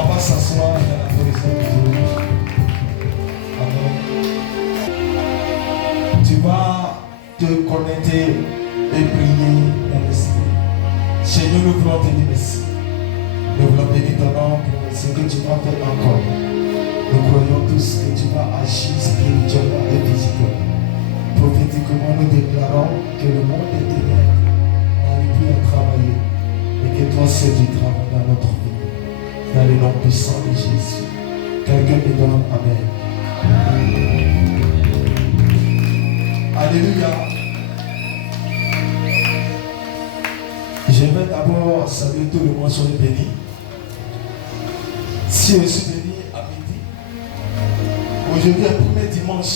On va s'asseoir dans la présence de Dieu. Amen. Tu vas te connecter et prier dans l'esprit. Seigneur, nous voulons te dire merci. Nous voulons bénir ton nom pour ce que tu vas faire encore. Nous croyons tous que tu vas agir spirituellement et physiquement. Prophétiquement, nous déclarons que le monde des ténèbres n'arrive plus à travailler et que toi seul tu travailles dans notre vie. Dans le nom puissant de Jésus. Quelqu'un me donne Amen. Alléluia. Je vais d'abord saluer tout le monde, soyez bénis. Si je suis béni à midi, aujourd'hui est le premier dimanche.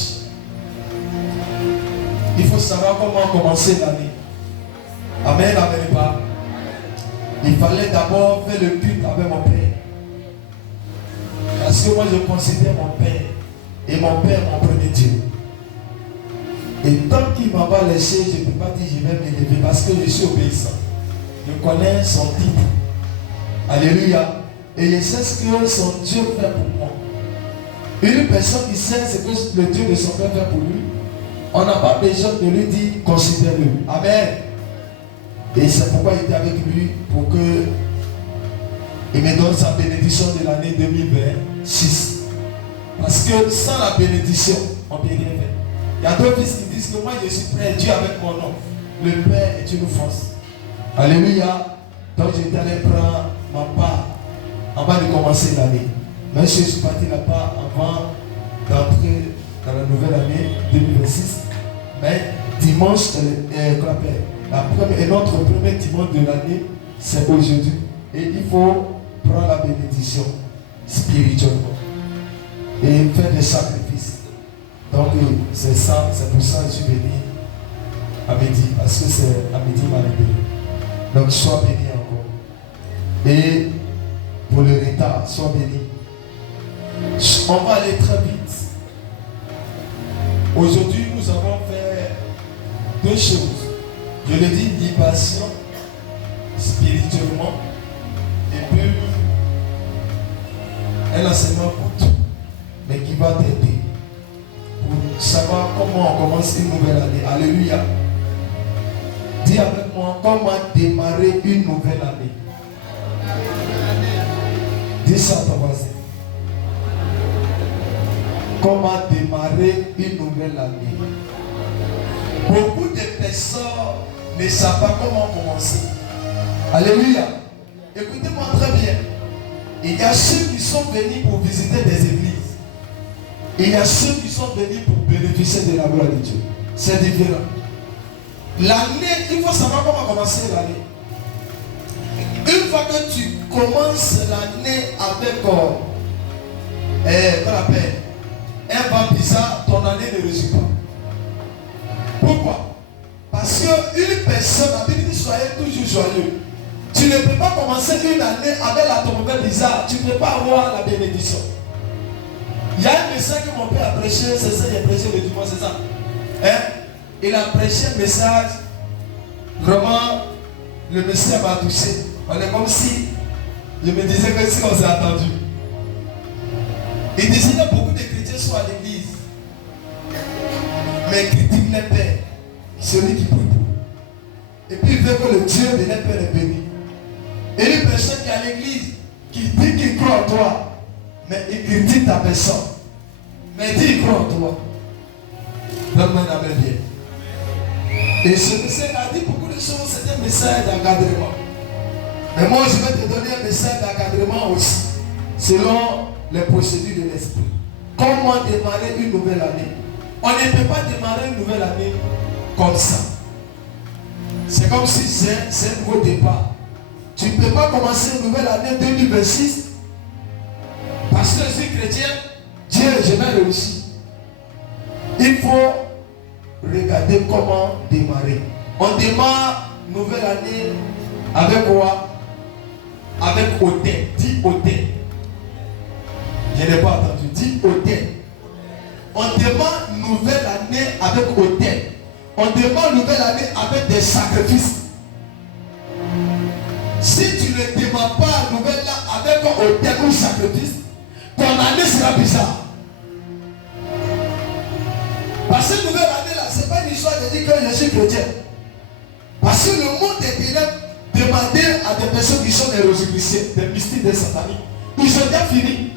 Il faut savoir comment commencer l'année. Amen, amen, pas. Il fallait d'abord faire le culte avec mon Père. Parce que moi je considère mon Père. Et mon Père mon premier Dieu. Et tant qu'il ne m'a pas laissé, je ne peux pas dire je vais m'élever parce que je suis obéissant. Je connais son titre. Alléluia. Et je sais ce que son Dieu fait pour moi. Une personne qui sait ce que le Dieu de son Père fait pour lui, on n'a pas besoin de lui dire considère-le. Amen. Et c'est pourquoi il était avec lui pour que il me donne sa bénédiction de l'année 2026. Parce que sans la bénédiction, on ne peut rien faire. Il y a d'autres fils qui disent que moi je suis prêt, Dieu avec mon nom. Le Père est une force. Alléluia. Donc j'étais allé prendre ma part avant de commencer l'année. Mais je suis parti là-bas avant d'entrer dans la nouvelle année 2026. Mais dimanche, notre premier dimanche de l'année, c'est aujourd'hui. Et il faut prendre la bénédiction spirituellement et faire des sacrifices. Donc c'est ça, c'est pour ça que je suis venu à midi, parce que c'est à midi ma libéré. Donc sois béni encore. Et pour le retard, sois béni. On va aller très vite. Aujourd'hui, nous avons fait deux choses. Je le dis, libération spirituellement et puis un enseignement court, mais qui va t'aider pour savoir comment on commence une nouvelle année. Alléluia. Dis avec moi, comment démarrer une nouvelle année. Dis ça à ton voisin. Comment démarrer une nouvelle année. Beaucoup de personnes ne savent pas comment commencer. Alléluia. Écoutez-moi très bien. Il y a ceux qui sont venus pour visiter des églises. Il y a ceux qui sont venus pour bénéficier de la gloire de Dieu. C'est différent. L'année, il faut savoir comment commencer l'année. Une fois que tu commences l'année avec qu'on appelle un vent bizarre, ton année ne réussit pas. Pourquoi? Parce qu'une personne, la Bible dit soyez toujours joyeux. Tu ne peux pas commencer une année avec la tombée bizarre. Tu ne peux pas avoir la bénédiction. Il y a un message que mon père a prêché, c'est ça, il a prêché le dimanche, c'est ça. Hein? Il a prêché un message, vraiment, le message m'a touché. On est comme si, je me disais que si on s'est attendu. Il disait que beaucoup de chrétiens sont à l'église, mais critiquent les pères, celui qui prie pour eux. Et puis il veut que le Dieu de les pères est béni. Et une personne qui est à l'église, qui dit qu'il croit en toi, mais il critique ta personne. Mais il dit qu'il croit en toi. Donne-moi un amen bien. Et ce message a dit beaucoup de choses, c'est un message d'encadrement. Mais moi, je vais te donner un message d'encadrement aussi, selon les procédures de l'esprit. Comment démarrer une nouvelle année? On ne peut pas démarrer une nouvelle année comme ça. C'est comme si c'est un nouveau départ. Tu ne peux pas commencer une nouvelle année 2026 parce que je suis chrétien, Dieu, je vais réussir. Il faut regarder comment démarrer. On démarre nouvelle année avec quoi? Avec hôtel. Dis hôtel. Je n'ai pas entendu. Dis hôtel. On démarre nouvelle année avec hôtel. On démarre nouvelle année avec des sacrifices. Si tu ne démarres pas nouvelle année avec un hôtel ou ou sacrifice, ton année sera bizarre. Parce que cette nouvelle année là, ce n'est pas une histoire de dire que je suis chrétien. Parce que le monde des ténèbres demandait à des personnes qui sont des rosicruciens, des mystiques, des sataniques. Ils ont déjà fini.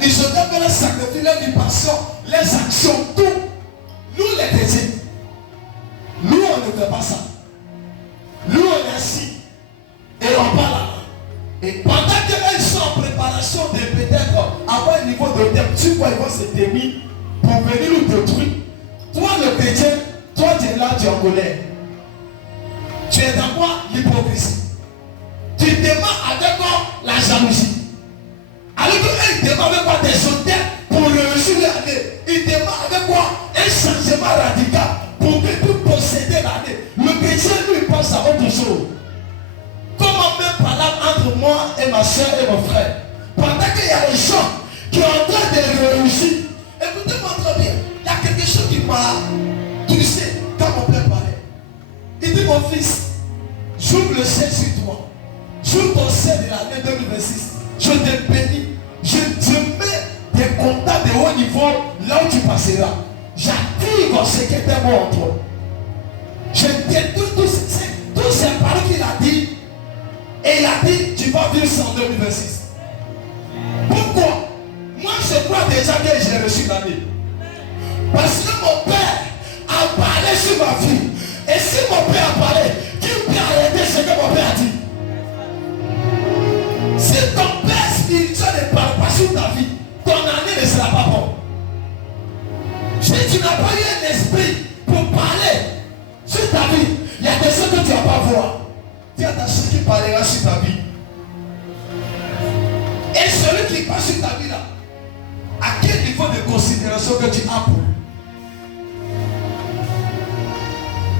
Ils ont déjà fait les sacrifices, les libations, les actions, tout. Nous les chrétiens, nous on ne fait pas ça. Nous on est assis et on parle là. Et pendant qu'ils sont en préparation de peut-être avoir un niveau de thème, tu vois, ils vont se démis pour venir nous détruire. Toi le chrétien, toi tu es là, tu es en colère. Tu es dans quoi? L'hypocrisie. Tu demandes avec quoi? La jalousie. Alors qu'ils demandent avec quoi? Des hôtels pour réussir l'année. Ils demandent avec quoi? Un changement radical pour que tu posséder l'année. Le chrétien lui pense à autre chose. Comment même parler entre moi et ma soeur et mon frère? Pendant qu'il y a des gens qui sont en train de réussir. Écoutez-moi très bien. Il y a quelque chose qui m'a touché quand mon père parlait. Il dit mon fils, j'ouvre le ciel sur toi. J'ouvre ton ciel de l'année 2026. Je te bénis. Je mets des contacts de haut niveau là où tu passeras. J'active ce qui était bon en toi. Je détruis tous ces paroles qu'il a dit. Et il a dit, tu vas vivre ça en 2026. Pourquoi? Moi je crois déjà que j'ai reçu l'année. Parce que mon père a parlé sur ma vie. Et si mon père a parlé, qui peut arrêter ce que mon père a dit? Si ton père spirituel ne parle pas sur ta vie, ton année ne sera pas bonne. Si tu n'as pas eu un esprit pour parler sur ta vie, il y a des choses que tu ne vas pas voir. Il y a des choses qui parlera sur ta vie. Et celui qui passe sur ta vie là, à quel niveau de considération que tu as pour lui?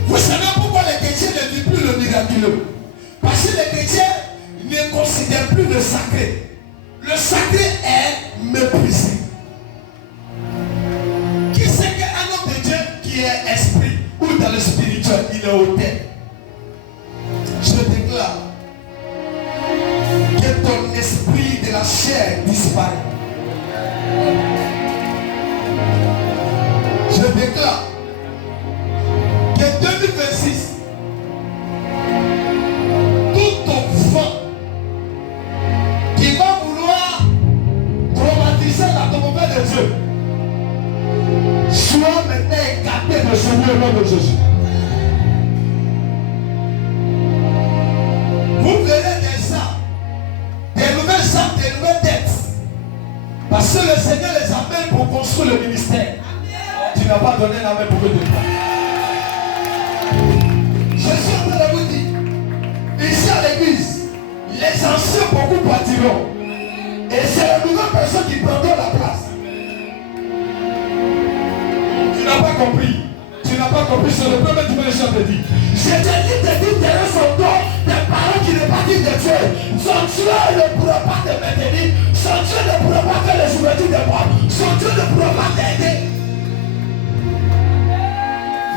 Vous savez pourquoi les chrétiens ne vivent plus le miraculeux? Parce que les chrétiens ne considèrent plus le sacré. Le sacré est méprisé. Qui sait qu'un homme de Dieu qui est esprit ou dans le spirituel, il est hautain? Je déclare que ton esprit de la chair disparaît. Je déclare que 2026, tout enfant qui va vouloir traumatiser l'automobile de Dieu soit maintenant écarté de ce lieu au nom de Jésus. Vous verrez des nouvelles âmes, des nouvelles têtes. Parce que le Seigneur les amène pour construire le ministère. Tu n'as pas donné la main pour eux de toi. Je suis en train de vous dire, ici à l'église, les anciens beaucoup partiront. Et c'est les nouvelles personnes qui prendront la place. Tu n'as pas compris. Tu n'as pas compris, c'est le premier dimanche que je te dis. Je te dis de dire derrière son dos des paroles qui ne pas dire de Dieu. Son Dieu ne pourra pas te maintenir. Son Dieu ne pourra pas faire les ouvertures de moi. Son Dieu ne pourra pas t'aider.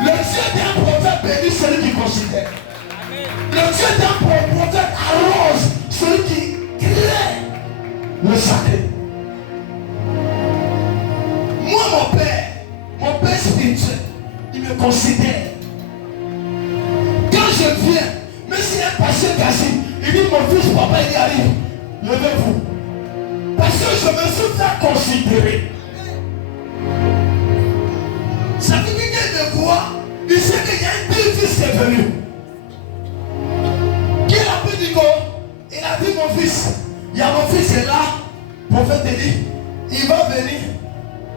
Le Dieu d'un prophète bénit celui qui considère. Le Dieu d'un prophète arrose celui qui crée le sacré. Moi, mon père spirituel, il me considère. Quand je viens, même s'il est passé cassé, il dit mon fils, papa, il y arrive. Levez-vous. Parce que je me suis fait considérer. Ça veut dire qu'il me voit, il sait qu'il y a un petit-fils qui est venu. Qui a pu dire il a dit mon fils, il y a mon fils qui est là, prophète Élie, il va venir,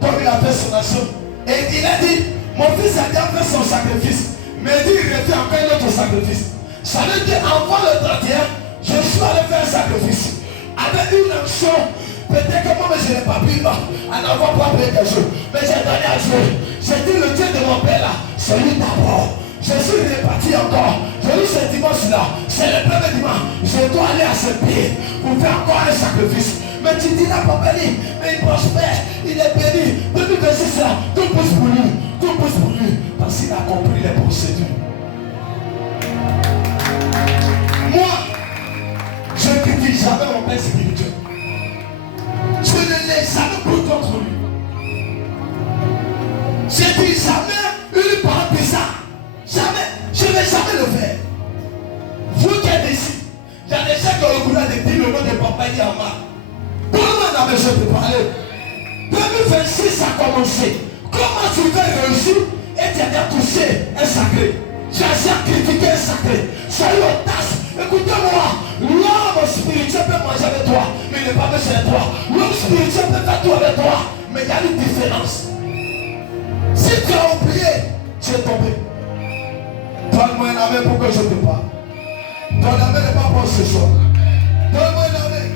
comme il a fait son action. Et il a dit, mon fils a déjà fait son sacrifice, mais il dit, il refait encore un autre sacrifice. Ça veut dire qu'avant le 31, je suis allé faire un sacrifice. Avec une action, peut-être que moi je n'ai pas pu en avoir pas pris quelque chose. Mais j'ai donné à Dieu. J'ai dit le Dieu de mon père là, c'est lui d'abord. Je suis reparti encore. Je dis ce dimanche-là, c'est le premier dimanche. Je dois aller à ce pied pour faire encore un sacrifice. Mais tu dis là, papa, mais il prospère, il est béni. 2026 là, tout pousse pour lui. Tout pousse pour lui. Parce qu'il a compris les procédures. Moi, je ne critique jamais mon père spirituel. dit à Marc. Comment je peux parler? 2026 a commencé. Comment tu veux réussir et tu as touché un sacré? Tu as critiqué un sacré. Soyez audace. Écoutez-moi. L'homme spirituel peut manger avec toi, mais il n'est pas méchant avec toi. L'homme spirituel peut faire tout avec toi, mais il y a une différence. Si tu as oublié, tu es tombé. Donne-moi un amen pour que je te parle. Ton amen n'est pas bon ce soir. Donne-moi un amen.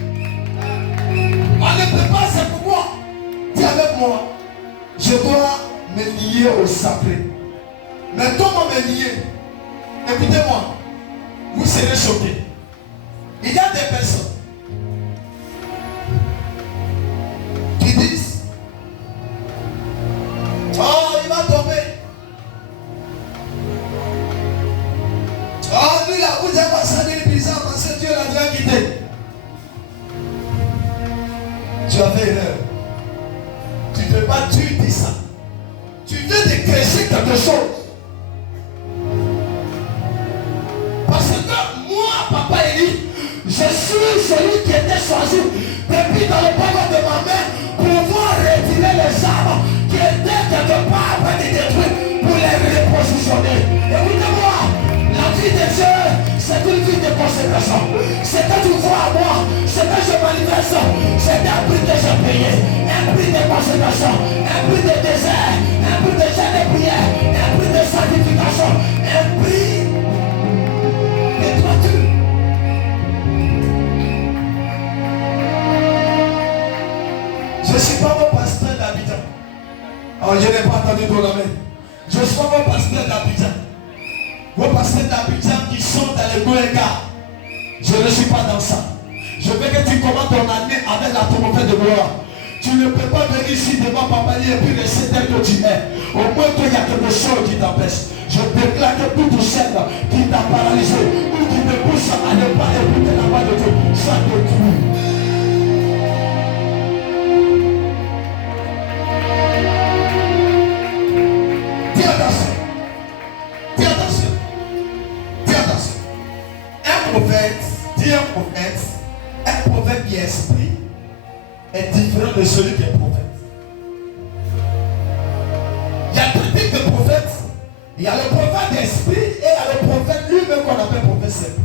On ne peut pas, c'est pour moi. Dis avec moi. Je dois me lier au sacré. Mais comment me lier? Écoutez-moi. Vous serez choqués. Il y a des personnes qui disent: oh, il va tomber. Oh, lui là, vous avez passé des bizarres parce que Dieu l'a déjà quitté. Tu as fait erreur. Tu ne veux pas, tu dis ça. Tu veux décrécher quelque chose. Parce que moi, Papa Élie, je suis celui qui était choisi depuis dans le palais de ma mère pour pouvoir retirer les arbres qui étaient quelque part après des détruits pour les repositionner. Écoutez-moi, la vie de Dieu, c'est une vie de consécration. C'est que tu vois à moi, c'est que je manifeste, c'est un prix que j'ai payé, un prix de consécration, un prix de désert, un prix de jeûne de prière, un prix de sanctification, un prix de droiture. Je ne suis pas mon pasteur d'Abidjan. Oh, je n'ai pas entendu ton amen. Je suis pas mon pasteur d'Abidjan. Vos pasteurs d'Abidjan qui sont dans les Goégas. Je ne suis pas dans ça. Je veux que tu commences ton année avec la trompette de gloire. Tu ne peux pas venir ici devant Papa et puis rester tel que tu es. Au moins qu'il y a quelque chose qui t'empêche. Je déclare que toute chaîne qui t'a paralysé ou qui te pousse à ne pas écouter la voix de Dieu, ça détruit. Un prophète qui est esprit est différent de celui qui est prophète. Il y a deux types de prophètes. Il y a le prophète d'esprit et il y a le prophète lui-même qu'on appelle prophète simple.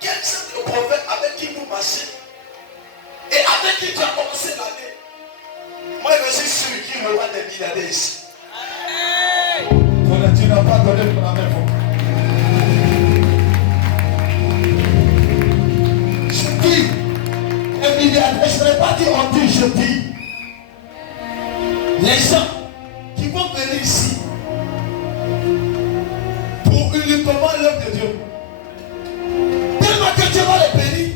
Quel est le prophète avec qui vous marchez et avec qui tu as commencé l'année? Moi je suis sûr qu'il me voit des milliardaires ici. Tu n'as pas donné ton amen pour moi. Un milliardaire, je n'ai pas dit on dit, je dis. Les gens qui vont venir ici pour uniquement l'œuvre de Dieu. Tellement que Dieu va les bénir,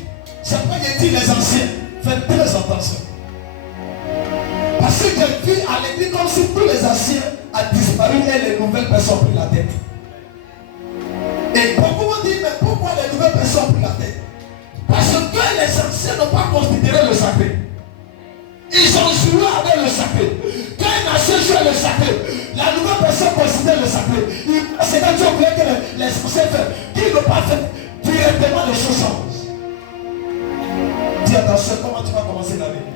c'est pas qu'il dit les anciens. Faites très attention. Parce que j'ai vu à l'église comme si tous les anciens ont disparu et les nouvelles personnes ont pris la tête. Et beaucoup vont dire, mais pourquoi les nouvelles personnes ont pris la tête? Parce que les anciens n'ont pas considéré le sacré. Ils ont joué avec le sacré. Quand un ancien joue le sacré, la nouvelle personne considère le sacré. C'est quand Dieu voulait que les anciens fassent. Qu'ils n'ont pas fait directement les choses changent. Dis attention, comment tu vas commencer l'année?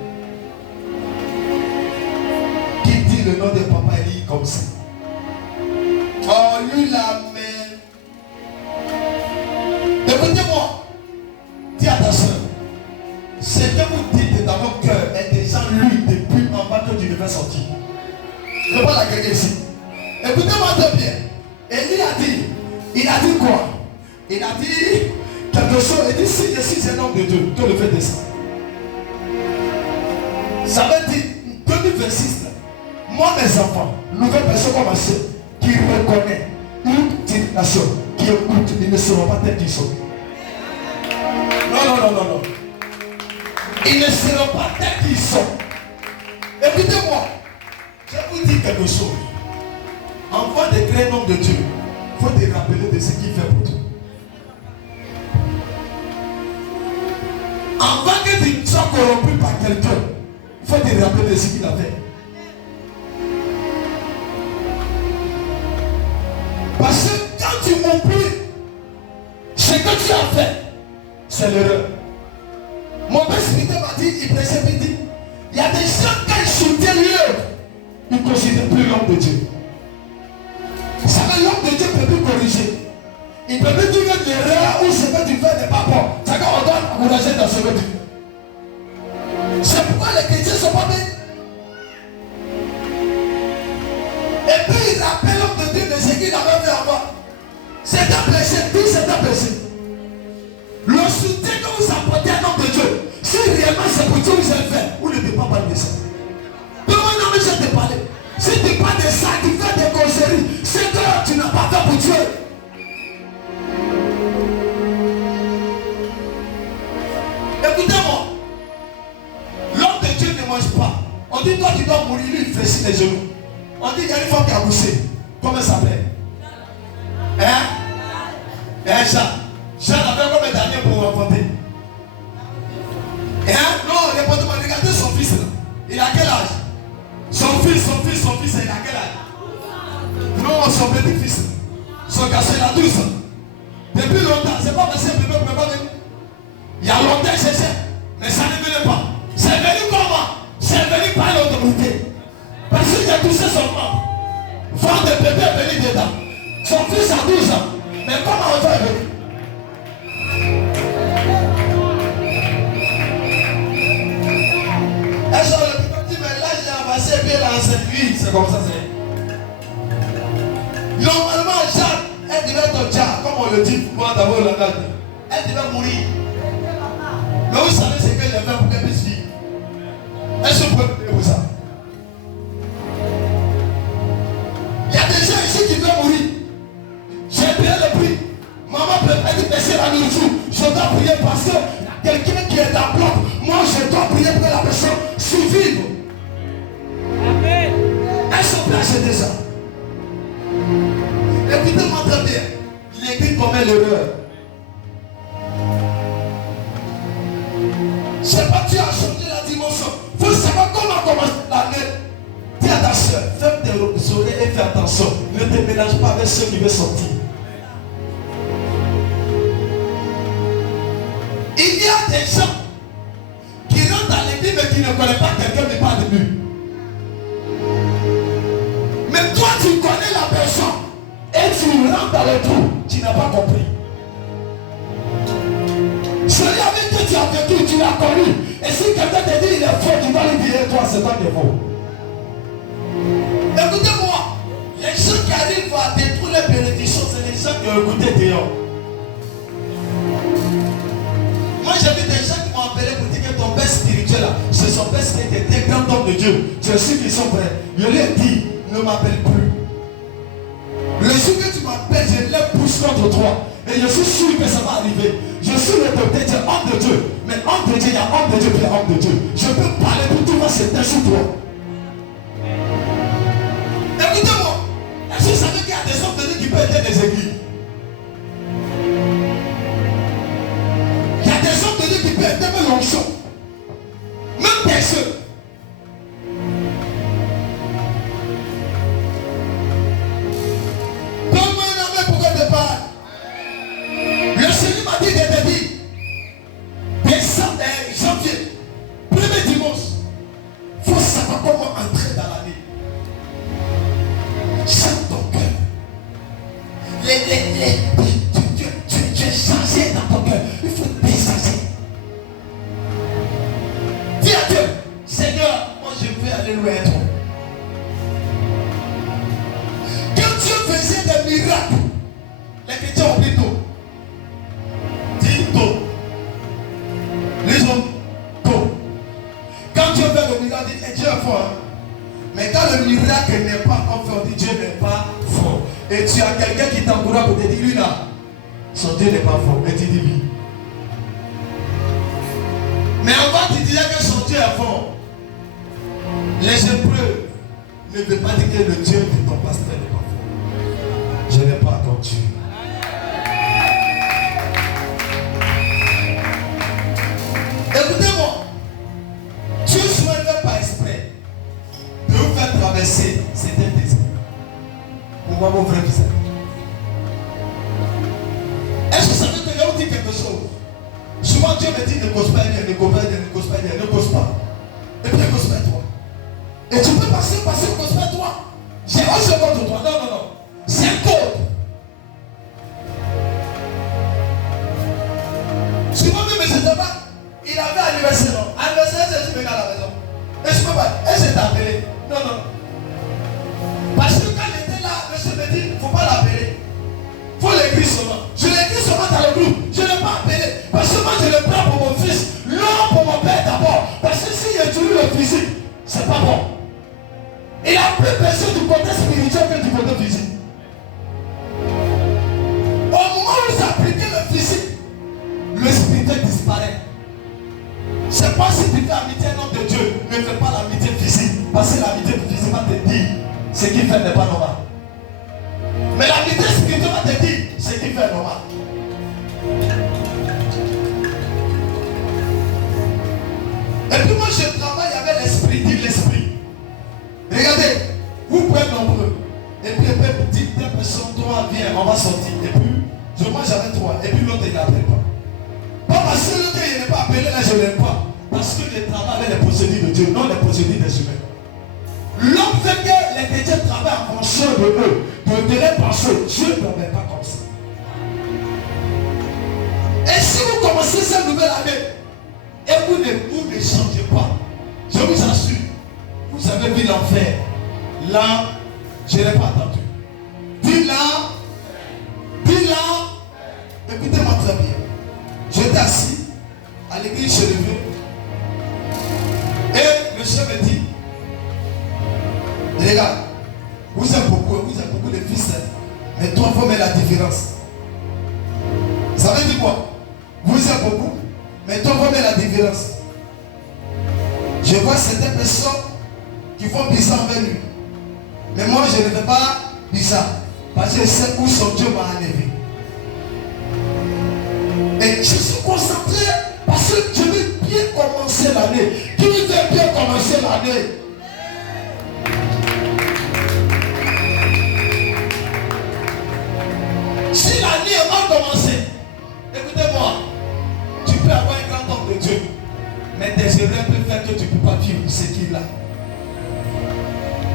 Qui dit le nom de Papa Élie comme ça? Oh, lui la main. Écoutez-moi. Dis attention, ce que vous dites dans votre cœur est déjà lu depuis en bas que tu devais sortir. Je ne vais pas la gagner ici. Écoutez-moi très bien. Et il a dit quoi? Il a dit quelque chose. Il dit si je suis un homme de Dieu, que le fait descendre. Ça veut dire 2026, moi mes enfants, nouvelle personne comme ma soeur, qui reconnaît une petite nation, qui écoute, ils ne seront pas tels qu'ils sont. Non. Ils ne seront pas tels qu'ils sont. Écoutez-moi. Je vous dis quelque chose. Avant de créer un homme de Dieu, il faut te rappeler de ce qu'il fait pour toi. Avant que tu sois corrompu par quelqu'un, il faut te rappeler de ce qu'il a fait. Parce que quand tu m'oublies ce que tu as fait, c'est l'erreur. Mon père dit, il prêchait, il dit, il y a des gens quand ils soutiennent l'œuvre, ils ne considèrent plus l'homme de Dieu. Vous savez, l'homme de Dieu ne peut plus corriger. Il ne peut plus dire que l'erreur ou ce que tu fais n'est pas bon. C'est qu'on doit encourager dans ce que tu fais. C'est pourquoi les chrétiens ne sont pas bien. Et puis il rappelle l'homme de Dieu de ce qu'il avait fait avant. C'est un péché, tout c'est un péché. Le soutien que vous apportez à l'homme de Dieu, si réellement c'est pour Dieu, vous allez faire, vous ne devez pas parler de ça. Mais maintenant, je te parle. Si tu parles de ça, tu fais des conseils, c'est que tu n'as pas fait pour Dieu. Écoutez-moi, l'homme de Dieu ne mange pas. On dit toi tu dois mourir, lui il fléchit les genoux. On dit qu'il y a une femme qui a poussé. Comment elle s'appelle? Jean. Jean avait combien d'années pour enfanter? Non, regardez son fils là. Il a quel âge? Son fils, il a quel âge? Non, son petit-fils. Son garçon, il a 12 ans. Depuis longtemps, c'est pas parce que le bébé ne peut pas venir. Il y a longtemps, mais ça ne venait pas. C'est venu comment? C'est venu par l'autorité. Parce qu'il a touché son membre. Vent de bébé est venu dedans. Son fils a 12 ans. Mais comment on va venir? Et sur le petit, mais là j'ai avancé bien dans cette vie. C'est comme ça, c'est. Normalement, Jacques, elle devait être au Tchad, comme on le dit, moi d'abord le langage. Elle devait mourir. Mais vous savez ce que j'ai fait pour qu'elle puisse vivre. Est-ce que vous pouvez prier pour ça? Il y a des gens ici qui veulent mourir. J'ai payé le prix. Maman peut être baisser la nourriture. Je dois prier parce que quelqu'un qui est en bloc, moi je dois prier pour que la personne survive. Amen. Est-ce que vous achetez ça? Écoutez-moi très bien. L'église commet l'erreur. C'est pas tu as changé la dimension. Il faut savoir comment commencer l'année. Dis à ta soeur, ferme tes oreilles et fais attention. Ne te mélange pas avec ceux qui veulent sortir. Il y a des gens qui rentrent dans l'église mais qui ne connaissent pas quelqu'un mais pas de lui. Mais toi tu connais la personne et tu rentres dans le trou. Tu n'as pas compris. Celui avec qui tu as vécu, tu l'as connu. Et si quelqu'un te dit il est faux, tu vas lui dire toi c'est toi qui es faux. Écoutez-moi, les gens qui arrivent à détruire les bénédictions, c'est les gens qui ont écouté dehors. Moi j'ai vu des gens qui m'ont appelé pour dire que ton père spirituel là, c'est son père qui était un grand homme de Dieu. Je sais qu'ils sont vrais. Je lui ai dit, ne m'appelle plus. Le jour que tu m'appelles, je les pousse contre toi. Et je suis sûr que ça va arriver. Je suis le docteur, tu es homme de Dieu. Mais homme de Dieu, il y a homme de Dieu puis homme de Dieu. Je peux parler pour tout le monde, c'est un sur toi. Écoutez-moi. Est-ce que vous savez qu'il y a des hommes de Dieu qui peuvent être des églises? Il y a des hommes de Dieu qui peuvent être même l'onction. Même des ceux. Donne-moi un amen pour que tu parles. Le Seigneur m'a dit de te dire, janvier, premier dimanche, il faut savoir comment entrer dans l'année. Chante ton cœur. Tu es changé dans ton cœur. Il faut déchanger. Dis à Dieu, Seigneur, moi je veux aller loin à toi. Quand Dieu faisait des miracles, les chrétiens ont pris tôt. Dis tôt. Les hommes tôt. Quand Dieu fait le miracle, dit Dieu est fort. Mais quand le miracle n'est pas encore fait, Dieu n'est pas fort. Et tu as quelqu'un qui t'encourage pour te dire, lui là, son Dieu n'est pas fort. Et tu dis oui. Mais avant tu disais que son Dieu est fort. Les épreuves ne veulent pas dire que le Dieu de ton pasteur n'est pas fort. Je n'ai pas encore Dieu. Écoutez-moi. Dieu souhaite par esprit de vous faire traverser certains désirs. Pourquoi mon frère dit ça? Est-ce que ça veut te dire quelque chose? Souvent Dieu me dit ne cause pas bien, ne cause pas bien, ne cause pas bien, ne cause physique, c'est pas bon. Il a plus besoin du côté spirituel que du côté physique. Au moment où vous appliquez le physique, le spirituel disparaît. C'est pas si tu fais amitié à un homme de Dieu, ne fais pas l'amitié physique. Parce que l'amitié physique va te dire ce qu'il fait n'est pas normal. Mais l'amitié spirituelle va te dire ce qu'il fait est normal. Et puis moi je travaille avec l'esprit, dit l'esprit. Regardez, vous pouvez être nombreux. Et puis le peuple dit, telle personne, toi viens, on va sortir. Et puis, moi j'avais trois. Et puis l'autre il n'appelle pas. Pas parce que l'autre il n'est pas appelé, là je ne l'aime pas. Parce que je travaille avec les procédures de Dieu, non les procédures des humains. L'homme fait que les chrétiens travaillent en fonction de eux, de leurs pensées. Dieu ne permet pas comme ça. Et si vous commencez cette nouvelle année, et vous ne changez pas, je vous assure, vous avez vu l'enfer. Là, je n'ai pas attendu. Dis là, écoutez-moi très bien. J'étais assis à l'église chez le vieux. Et le chef me dit, regarde, vous êtes beaucoup de fils, mais toi, il faut mettre la différence. Ça veut dire quoi? Vous êtes beaucoup, mais toi, il faut mettre la différence. Je vois certaines personnes qui font bizarre avec lui. Mais moi, je ne fais pas bizarre. Parce que je sais où son Dieu m'a enlevé. Et je suis concentré parce que je veux bien commencer l'année. Qui veut bien commencer l'année? Si l'année est mal commencée, écoutez-moi, tu peux avoir un grand homme de Dieu, mais tes erreurs peuvent faire que tu ne peux pas vivre ce qu'il a.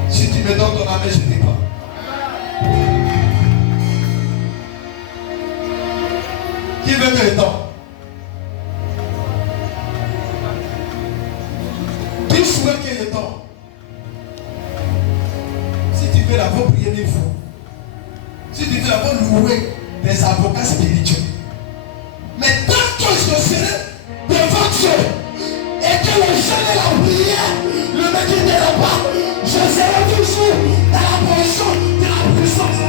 Si tu me donnes ton amen, je ne dis pas. Qui veut que je donne? Qui souhaite que je donne? Si tu veux d'abord prier des fois, si tu veux d'abord louer des avocats spirituels, mais tant que je serai devant Dieu et que le jeûne et la prière ne me quitteront pas, je serai toujours dans la position de la puissance.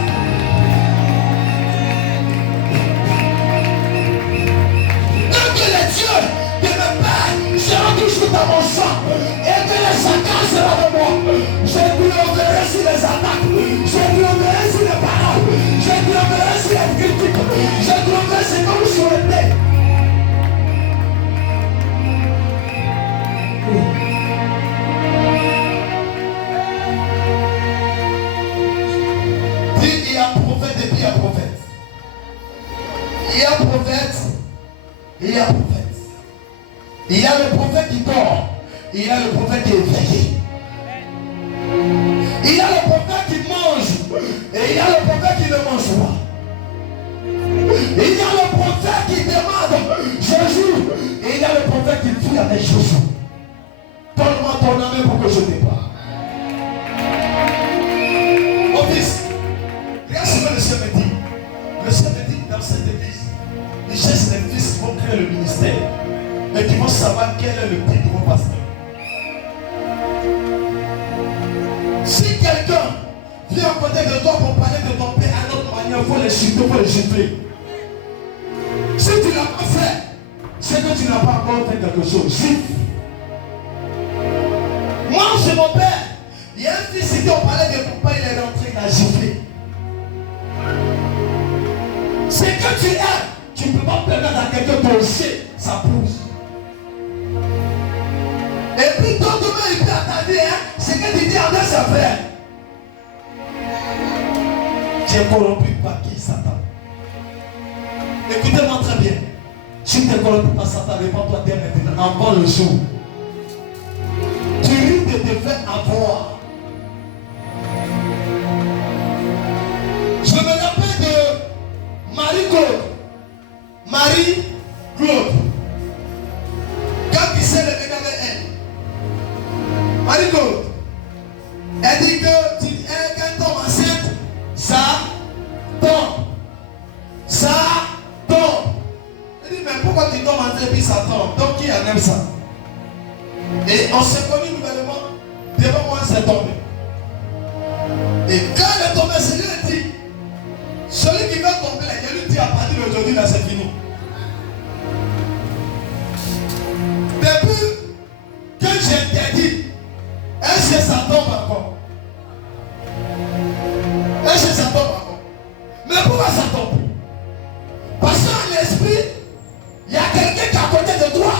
Tant que les dieux de mes pères seront toujours dans mon sang et que les chacun sera de moi, je triompherai sur les attaques, je triompherai sur les paroles, je triompherai sur les critiques, je triompherai sur que vous souhaitez. Il y a prophète et puis il y a prophète. Il y a prophète et il y a prophète. Il y a le prophète qui dort. Il y a le prophète qui est éveillé. Il y a le prophète qui mange. Et il y a le prophète qui ne mange pas. Il y a le prophète qui demande Jésus. Et il y a le prophète qui vit avec Jésus. Donne-moi ton amen pour que je départ. Mon fils, regarde ce que le Seigneur me dit. Le Seigneur me dit dans cette église, il cherche les fils qui vont créer le ministère et qui vont savoir quel est le titre de vos pasteurs. Si quelqu'un vient à côté de toi pour parler de ton père à notre manière, il faut les chuter, il faut les gifler. Si tu n'as pas fait, c'est que tu n'as pas encore fait quelque chose. Gifle. Moi, chez mon père, il y a un fils qui on parlait de papa, il est rentré, il a giflé. Ce que tu aimes, tu ne peux pas permettre à quelqu'un de toucher sa pousse. Et puis toi, demain, il peut attendre, ce que tu dis en deux, ça fait. Tu es corrompu par qui, Satan? Écoutez-moi très bien. Si tu es corrompu par Satan, réponds-toi dès maintenant, avant le jour. Tu risques de te faire avoir. Je me rappelle de Marie-Claude. Marie-Claude. Quand il s'est levé avec elle. Marie-Claude. Elle dit que quand elle tombe enceinte, ça tombe. Ça tombe. Elle dit, mais pourquoi tu tombes enceinte et puis ça tombe? Donc qui en aime ça? Et on s'est connu nouvellement devant moi, c'est tombé. Et quand elle est tombée, c'est lui qui dit, celui qui va tomber là, il lui dit à partir d'aujourd'hui, là, c'est fini. Depuis que j'interdis, est-ce que ça tombe encore? Est-ce que ça tombe encore? Mais pourquoi ça tombe? Parce qu'en l'esprit, il y a quelqu'un qui est à côté de toi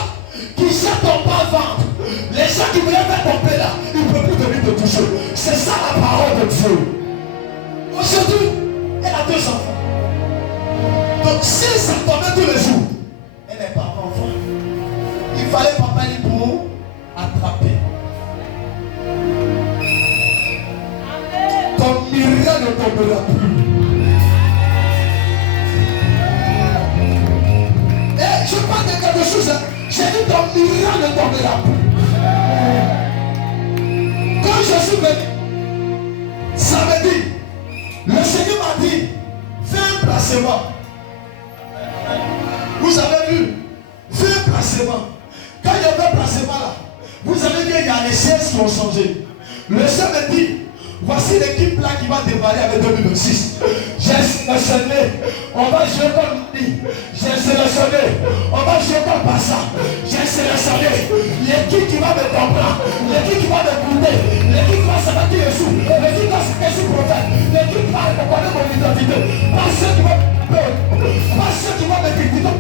qui jette ton bas-ventre. Les gens qui voulaient faire tomber là, ils ne peuvent plus venir te toucher. C'est ça la parole de Dieu. Aujourd'hui, elle a 2 enfants. Donc si ça tombait tous les jours, elle n'est pas enfant. Il fallait papa lui pour attraper. Ton miracle ne tombera plus. Et je parle de quelque chose. J'ai dit ton miracle ne tombera plus. Quand je suis venu, samedi, le Seigneur m'a dit, fais un placement. Vous avez vu, fais un placement. Quand il y avait un placement là, vous avez vu qu'il y a les chaises qui ont changé. Le Seigneur me dit, voici l'équipe là qui va démarrer avec 2026. J'ai sélectionné, on va jouer comme lui. J'ai sélectionné, on va jouer comme Passa. J'ai sélectionné l'équipe qui va me comprendre, l'équipe qui va m'écouter, l'équipe qui va savoir qui est sous, l'équipe qui va savoir qui est prophète, l'équipe qui va reconnaître mon identité. Pas ceux qui vont pas ceux qui vont me critiquer,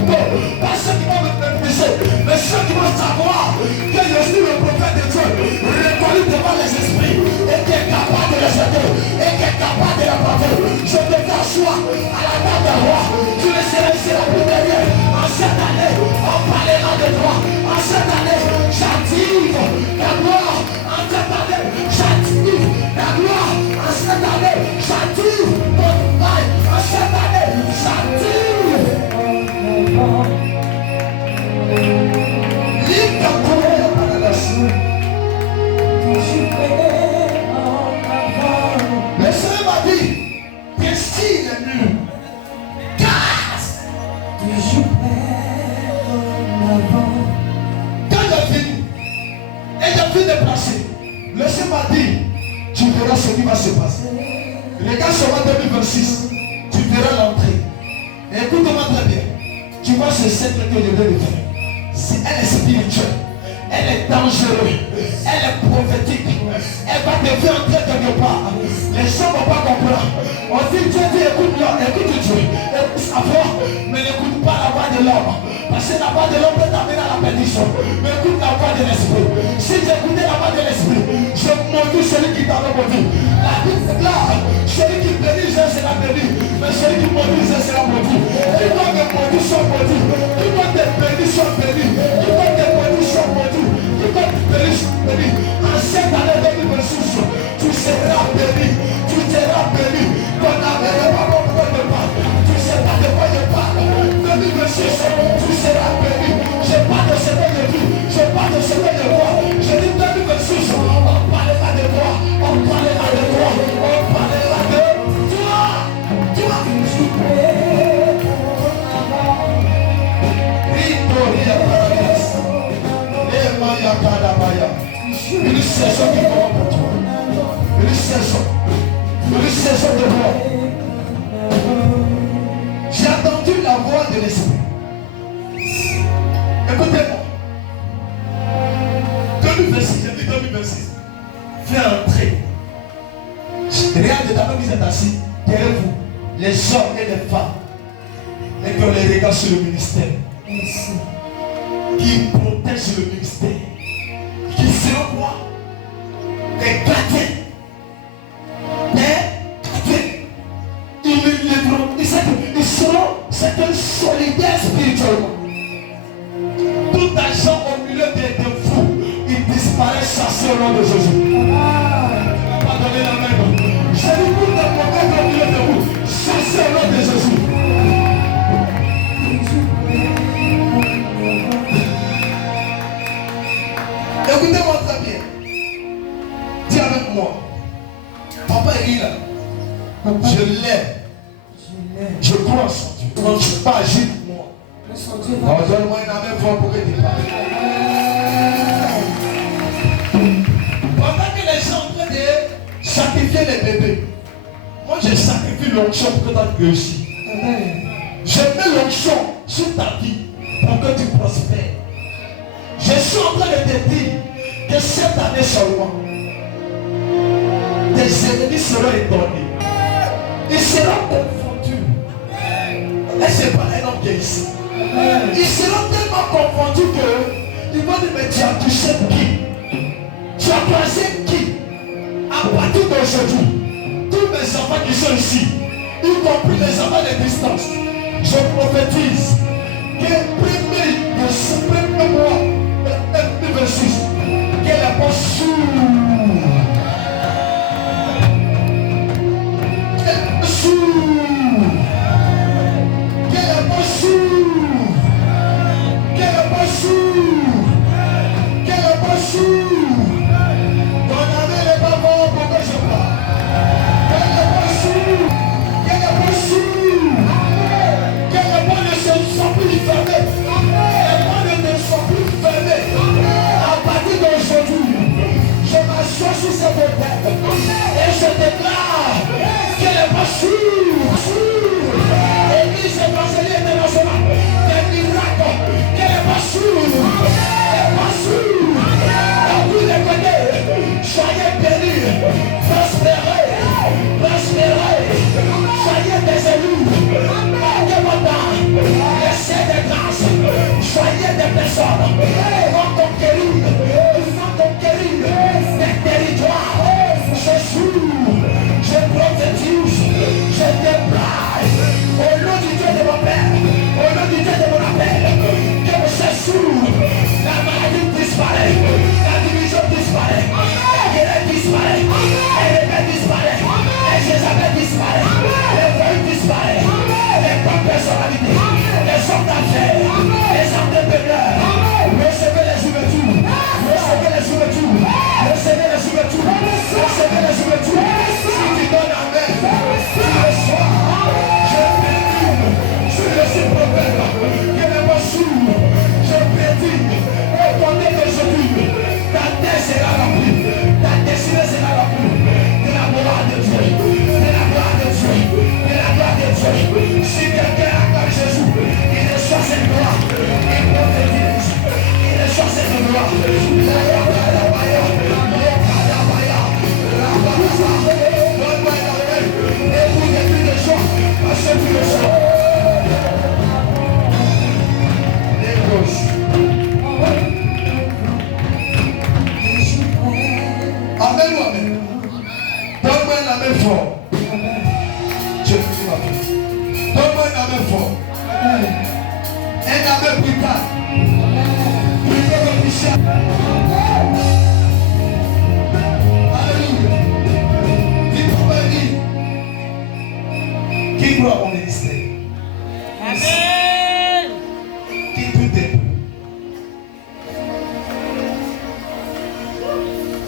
pas ceux qui vont me mépriser, mais ceux qui vont savoir que je suis le prophète de Dieu, reconnu devant les esprits, et qui est capable de les aider, et qui est capable de les porter. Je te fais choix à la table de roi. Tu ne seras ici la plus dernière. En cette année, on parlera de toi. En cette année, j'active la gloire. En cette année, j'active la gloire. En cette année, j'active mon travail. En cette année, j'active. L'île à la suite. Le Seigneur m'a dit, tes styles est nul. Casse. Quand j'ai fini, et j'ai fini de placer, le Seigneur m'a dit, tu verras ce qui va se passer. Regarde sur 2026, tu verras l'entrée. Écoute-moi très bien. Tu vois ce cercle que je vais le faire. Elle est spirituelle. Elle est dangereuse. Elle est prophétique. Elle va te faire entrer quelque part. Les gens ne vont pas comprendre. On dit Dieu dit écoute-le, écoute Dieu. Écoute sa voix, mais n'écoute pas la voix de l'homme. Parce que la voix de l'homme peut t'amener à la perdition. Mais écoute la voix de l'esprit. Si j'écoutais la voix de l'esprit, je maudis celui qui t'avait maudit. La Bible déclare, celui qui bénit, je serai béni. Mais celui qui maudit, je serai maudit. Qui doit me maudire, soit maudit. Qui doit te bénir, soit béni. Qui doit te maudire, soit maudit. Qui doit te bénir, soit béni. En cette année 2026, tu seras béni. Tu seras béni. Ton âme n'est pas bon pour te parler. Tu ne sais pas de quoi je parle. 2026, tu seras béni. Je parle de ce que je vis. Je parle de ce que je vois. Je dis 2026, on parlera de toi. On parlera de toi. On parlera de toi. Toi. Une saison qui commence pour toi. Une saison de voix. J'ai entendu la voix de l'esprit. Écoutez-moi. 2026, j'ai dit 2026. Fais entrer. Regardez d'abord vous êtes assis derrière vous, les hommes et les femmes, et que les regards sur le ministère. Qui protègent le ministère. Qui seront quoi? Des gardiens. Ils seront solidaires spirituellement. Tout agent au milieu de vous, il disparaît chassé au nom de Jésus. Pardonnez la main. Je vous dis de prophète au milieu de vous, chassé au nom de Jésus. Écoutez-moi très bien. Dis avec moi. Papa est là. Je l'aime. Je crois en son Dieu. Je ne suis pas agir pour moi. Donne-moi une amène fort pour que tu parles. Pendant que les sacrifié les bébés. Moi, j'ai sacrifié l'onction pour que tu aies réussi. Je mets l'onction sur ta vie pour que tu prospères. Je suis en train de te dire que cette année seulement, tes ennemis seront étonnés. Ils seront confondus. Et c'est pas un homme qui est ici. Ils seront tellement confondus qu'ils vont dire, mais tu as touché qui? Tu as placé qui? À partir d'aujourd'hui, tous mes enfants qui sont ici, y compris les enfants de distance, je prophétise que premier mois, 2026, qu'elle est pas sourde. Sur cette tête et je déclare qu'elle n'est pas sûre. Église évangélique internationale, des miracles, qu'elle n'est pas sûre. Elle n'est pas sûre. À tous les côtés, soyez bénis, prospérez, soyez des élus, marquez votre temps, laissez des grâces, soyez des personnes qui vont conquérir des territoires. Je prophétise, je déplace au nom du Dieu de mon Père, au nom du Dieu de mon appel, que ce sourd, la maladie disparaît, la division disparaît, la guerre disparaît, et les paix disparaît, et Jézabel disparaît, les feuilles disparaît, les bonnes personnalités, les hommes d'affaires, les entrepreneurs, recevez les ouvertures, recevez les ouvertures, recevez les ouvertures, recevez les ouvertures. Si tu donnes amen, tu reçois. Je prédis, je le suis prophète, qu'elle n'est pas sourde. Je prédis, au côté d'aujourd'hui, ta terre sera remplie, ta destinée sera remplie de la gloire de Dieu, de la gloire de Dieu, de la gloire de Dieu. Si quelqu'un acclame Jésus, il reçoit cette gloire, il prophétise, il reçoit cette gloire. Amen ou amen. Donne-moi un amen fort. Je finis ma vie. Donne-moi un amen fort. Un amen plus tard. Plutôt que Michel. Alléluia. Qui croit à mon ministère? Amen. Qui tout est.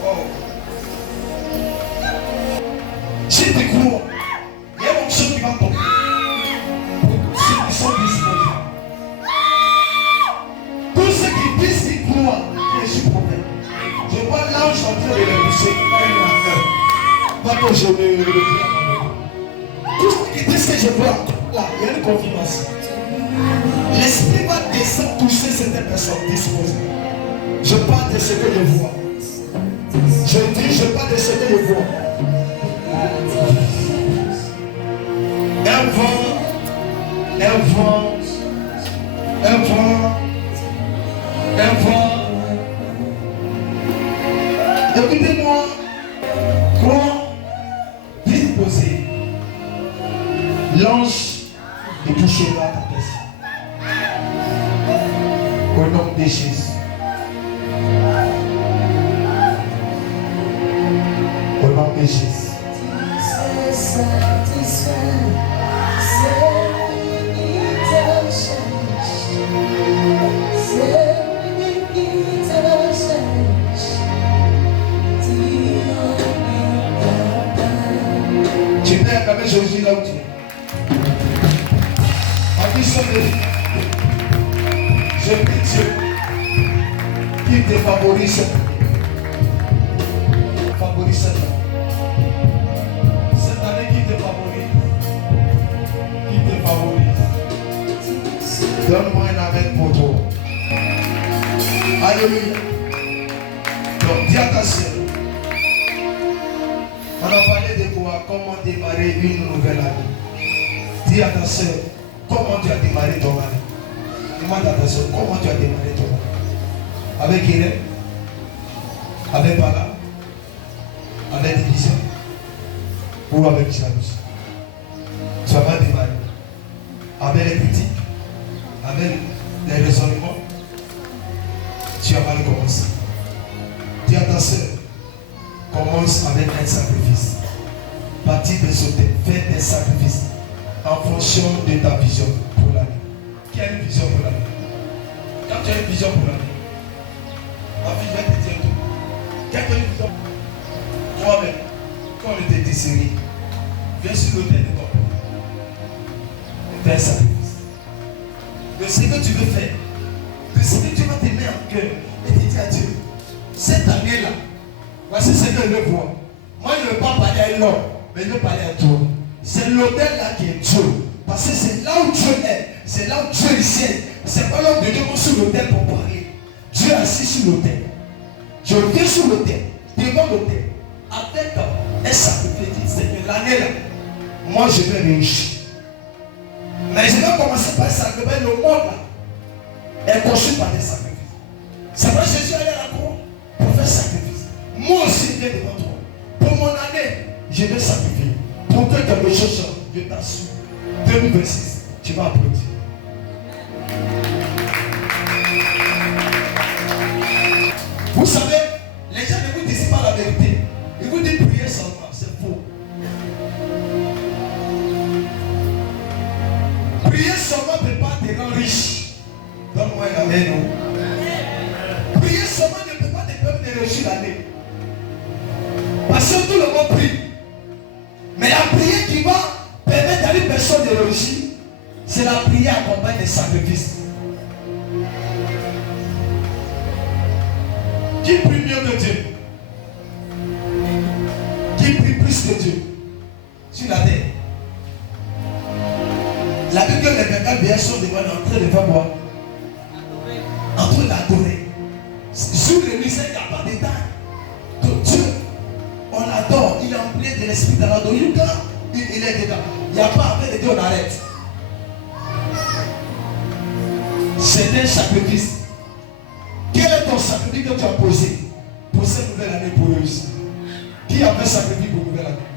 Oh. Si tu crois, il y a une chose qui va tomber. Pour ceux qui sont disponibles. Tous ceux qui disent qu'ils croient que je suis prophète. Je vois l'ange en train de les pousser. Va que je me reviens. Tous ceux qui disent que je vois, là, il y a une confirmation. L'esprit va descendre toucher certaines personnes disposées. Je parle de ce que je vois. Je dis, je parle de ce que je vois. Un vent. Écoutez-moi, crois, disposé. L'ange te touchera ta personne. Au nom de Jésus. Au nom de Jésus. Tu peux acclamer Jésus là où tu es. En disant je prie Dieu qui te favorise. Favorise cette Alléluia. Donc, dis à ta soeur. On a parlé de quoi? Comment démarrer une nouvelle année. Dis à ta soeur, comment tu as démarré ton année. Demande à ta soeur, comment tu as démarré ton année. Avec Irène? Avec Bala? Avec division? Ou avec jalousie? Tu vas démarrer. Avec les critiques? Avec les raisonnements? Tu as mal commencé. Dis à ta soeur, commence avec un sacrifice. Partie des hôtels, fais des sacrifices en fonction de ta vision pour l'année. Qui a une vision pour l'année? Quand tu as une vision pour l'année, ma fille, je vais te dire tout. Quand tu as une vision, toi-même, quand on était décédé, viens sur l'autel de ton père. Fais un sacrifice. De ce que tu veux faire, de ce que tu vas te mettre en cœur et te dire à Dieu, cette année-là, voici ce que je veux voir. Moi, je ne veux pas parler à un homme, mais je veux parler à toi. C'est l'autel là qui est Dieu. Parce que c'est là où Dieu est. C'est là où Dieu est siège. C'est pas l'homme de Dieu qui est sur l'autel pour parler. Dieu est assis sur l'autel. Je viens sur l'autel, devant l'autel, avec un sacrifice. Seigneur, l'année là, moi je vais réussir. Mais je vais commencer par un sacrifice. Le monde là est construit par des sacrifices. C'est vrai, Jésus allait à la croix pour faire sacrifice. Moi aussi, je viens devant toi. Pour mon année, je vais sacrifier. Pour que quelque chose change, je t'assure. 2026, tu vas applaudir. Vous savez, les gens ne vous disent pas la vérité. Ils vous disent prier seulement, c'est faux. Prier seulement ne peut pas te rendre riche. Donne-moi un amen, non? Prier seulement ne peut pas te permettre de réussir l'année. Parce que tout le monde prie. Mais la prière qui va permettre à une personne de réussir, c'est la prière accompagnée des sacrifices. Qui prie mieux que Dieu? Qui prie plus que Dieu? Sur la terre. La Bible dit que les 24 vieillards sont devant en train de faire quoi? En train d'adorer. Sur l'église, il n'y a pas d'état. Donc Dieu, on l'adore, il est empli de l'esprit de l'adoration. Il est dedans. Il n'y a pas après de Dieu, on arrête. C'est un sacrifice. Quel est ton sacrifice que tu as posé pour cette nouvelle année pour réussir? Qui a fait sacrifice pour une nouvelle année?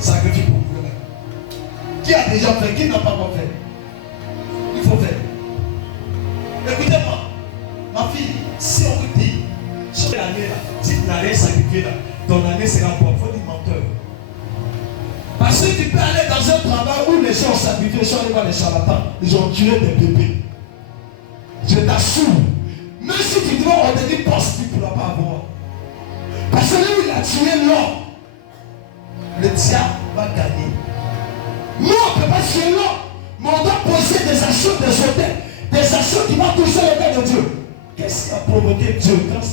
Sacrifice pour une nouvelle année. Qui a déjà fait? Qui n'a pas encore fait? Il faut faire. Écoutez-moi, ma fille, si on vous dit, cette année-là, si tu n'as rien sacrifié là, ton année sera bonne. Il faut dire menteur. Parce que tu peux aller dans un travail où les gens ont sacrifié, sont allés voir les charlatans, ils ont tué des bébés. Je t'assure. Même si tu dois ordonner poste, tu ne pourras pas avoir. Parce que là où il a tué l'homme, le diable va gagner. Nous, on ne peut pas tuer l'homme, mais on doit poser des actions de sauter, des actions qui vont toucher le cœur de Dieu. Qu'est-ce qui a provoqué Dieu quand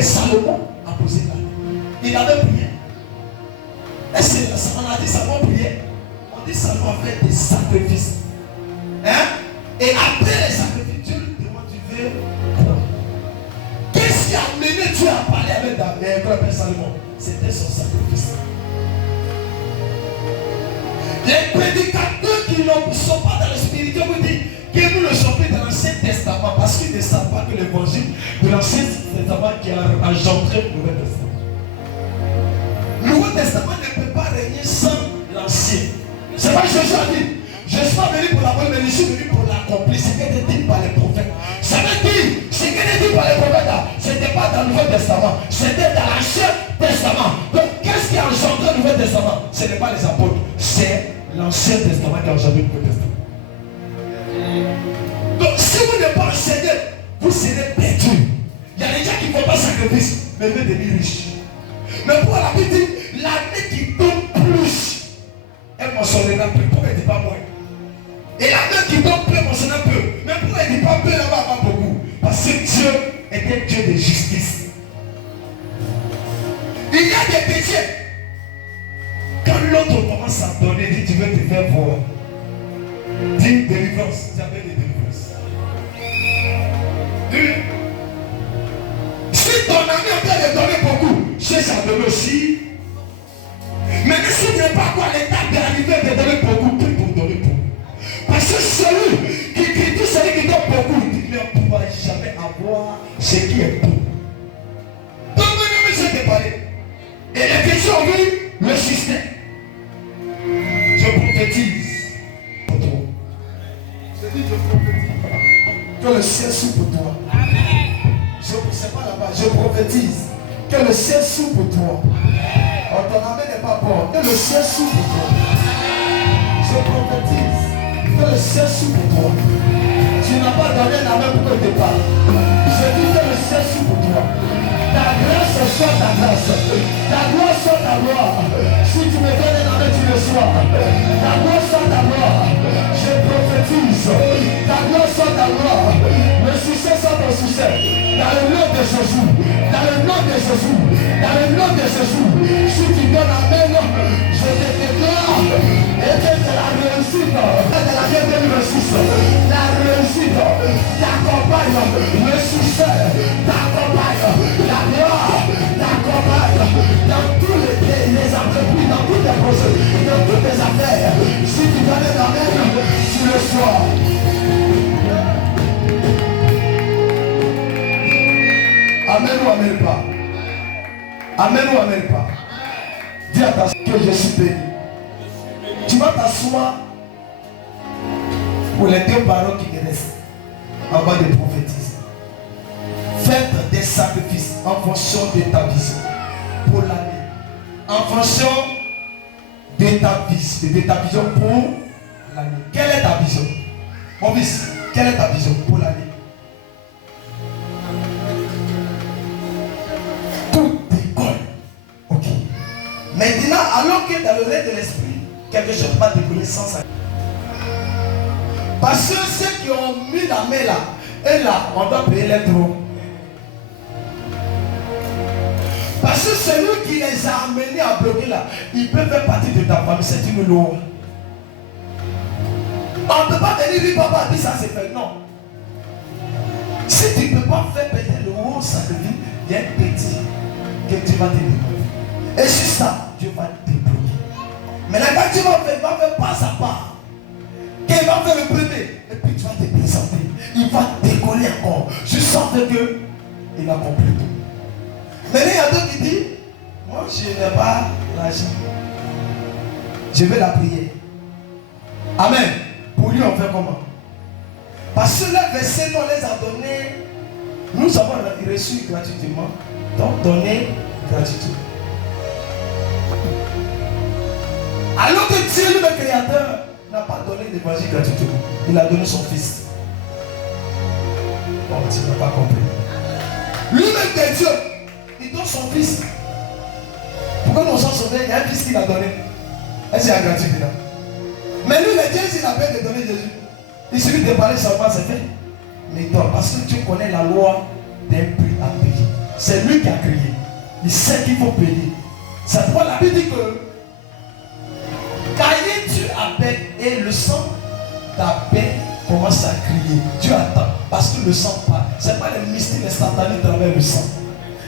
Salomon a posé la main? Il avait prié. On a dit Salomon priait. On dit Salomon a fait des sacrifices. Hein? Et après les sacrifices, Dieu lui demande, tu veux quoi? Qu'est-ce qui a amené Dieu à parler avec Père Salomon? C'était son sacrifice. Les prédicateurs qui ne sont pas dans le spirituel vous disent que nous ne sommes plus dans l'Ancien Testament parce qu'ils ne savent pas que l'évangile de l'Ancien Testament qui a engendré le Nouveau Testament. Le Nouveau Testament ne peut pas régner sans l'Ancien. C'est pas Jésus a dit. Je ne suis pas venu pour la bonne, mais je suis venu pour l'accomplir. Ce qui était dit par les prophètes. Ça veut dire, ce qui était dit par les prophètes, ce n'était pas dans le Nouveau Testament, c'était dans l'Ancien Testament. Donc, qu'est-ce qui a engendré le Nouveau Testament? Ce n'est pas les apôtres, c'est l'Ancien Testament qui a engendré le Nouveau Testament. Donc, si vous ne pas enseigner, vous serez perdus. Il y a des gens qui ne font pas sacrifice, mais ils veulent devenir riches. Mais pour la Bible dit, l'année qui tombe plus, elle mentionnera plus. Pourquoi elle ne dit pas moins? Et la main qui tombe peu mentionne peu. Mais pourquoi elle ne dit pas peu là-bas, pas beaucoup? Parce que Dieu était Dieu de justice. Il y a des péchés. Quand l'autre commence à donner, dit tu veux te faire voir. Dis délivrance. Tu appelles des délivrances. Si ton ami est en train de donner beaucoup, cherche à donner aussi. Mais ne souviens pas quoi l'étape d'arriver de donner beaucoup, prie pour donner beaucoup. Parce que celui qui critique celui qui donne beaucoup, il ne pourra jamais avoir ce qui est bon. Donc, nous sommes séparés. Et la question, oui, le système. Je prophétise pour toi. Je dis, je prophétise. Que le ciel s'ouvre pour toi. Je ne sais pas là-bas, je prophétise. Que le ciel s'ouvre pour toi. Oh, ton amen n'est pas bon. Que le ciel s'ouvre pour toi. Je prophétise. Que le ciel s'ouvre pour toi. Tu n'as pas donné un amen pour que tu parles. Je dis que le ciel s'ouvre pour toi. Ta grâce soit ta grâce. Ta gloire soit ta gloire. Si tu me donnes un amen, tu le sois. Ta gloire soit ta gloire. Je prophétise. Ta gloire soit ta gloire. Le succès soit ton succès. Dans le nom de Jésus. Dans le nom de Jésus. Dans le nom de Jésus. Si tu donnes amen, je te déclare. Et que c'est la réussite. De la vie de réussite. La réussite t'accompagne. Le succès t'accompagne. La gloire t'accompagne. Dans tous les entreprises, dans tous les projets, dans toutes les affaires. Si tu donnes l'amen, tu le sois. Amen ou amen pas. Amen ou amen pas. Dis à ta soeur que je suis béni. Tu vas t'asseoir pour les 2 paroles qui me restent avant de prophétiser. Faites des sacrifices en fonction de ta vision pour l'année. En fonction de ta vision pour l'année. Quelle est ta vision? Mon fils, quelle est ta vision pour l'année? Tout décolle. Ok. Maintenant, alors que dans le règne de l'esprit, quelque chose va décoller sans ça. Parce que ceux qui ont mis la main là, et là, on doit payer les droits. Parce que celui qui les a amenés à bloquer là, il peut faire partie de ta famille, c'est une loi. On ne peut pas venir dire papa dit ça c'est fait. Non. Si tu ne peux pas faire péter le haut, ça devient, il y a un petit que tu vas te débloquer. Et sur ça, Dieu va te débloquer. Mais là, quand tu vas faire pas à pas. Qu'il va faire le premier. Et puis tu vas te présenter. Il va décoller encore. Juste en fait que il a compris tout. Mais il y a d'autres qui disent, moi je n'ai pas l'argent. Je vais la prier. Amen. Pour lui on fait comment? Parce que le verset qu'on les a donné, nous avons reçu gratuitement. Donc donner gratuitement. Alors que Dieu, le Créateur, n'a pas donné d'évangile gratuitement. Il a donné son fils. Bon, tu n'as pas compris. Lui-même que Dieu, il donne son fils. Pourquoi nous sommes sauvés? Il y a un fils qu'il a donné. Est-ce qu'il y a gratuit là? Mais lui, le Dieu, s'il a peine de donner Jésus, il suffit de parler seulement, c'est fait. Mais toi, parce que Dieu connaît la loi d'un prix à payer. C'est lui qui a crié. Il sait qu'il faut payer. C'est pourquoi la Bible dit que Caïn Dieu appelle et le sang d'appel commence à crier. Dieu attend parce que le sang parle. Ce n'est pas le mystère instantané à travers le sang.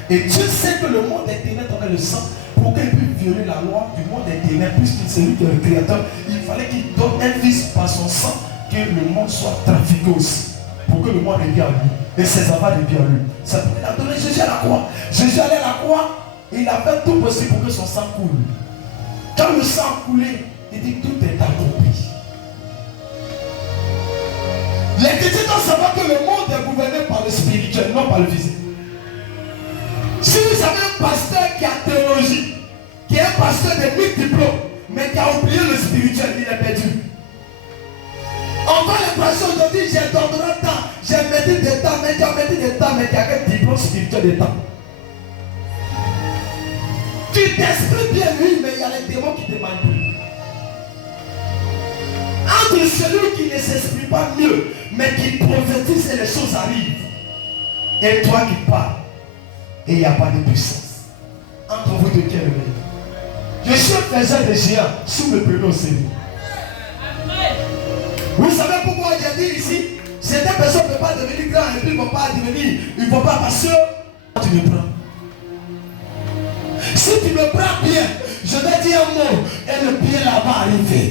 Et Dieu sait que le monde est ténèbres à travers le sang. Pour qu'il puisse violer la loi du monde est ténèbres, puisqu'il c'est lui qui est le créateur, il fallait qu'il donne un fils par son sang, que le monde soit trafiqué aussi. Pour que le monde revienne à lui. Et ses enfants reviennent à lui. C'est pourquoi il a donné Jésus à la croix. Jésus allait à la croix, et il a fait tout possible pour que son sang coule. Quand le sang coulait, il dit tout est accompli. Les chrétiens doivent savoir que le monde est gouverné par le spirituel, non par le physique. Si vous avez un pasteur qui a théologie, qui est un pasteur de 1000 diplômes, mais qui a oublié le spirituel, il est perdu. On va le passer aujourd'hui, j'ai doctorat de temps, j'ai médité des temps, mais qui a médité des temps, mais qui a un diplôme spirituel de temps. Tu t'exprimes bien lui, mais il y a les démons qui te manipulent. Entre celui qui ne s'exprime pas mieux, mais qui prophétise et les choses arrivent, et toi qui parles, et il n'y a pas de puissance. Entre vous deux, qui est le meilleur? Je suis un faiseur de géants sous le prénom Seigneur. Vous savez pourquoi j'ai dit ici? Certaines personnes ne peuvent pas devenir grands et puis ils ne vont pas devenir. Ils ne vont pas parce que tu me prends. Si tu me prends bien, je vais dire un mot et le bien là va arriver.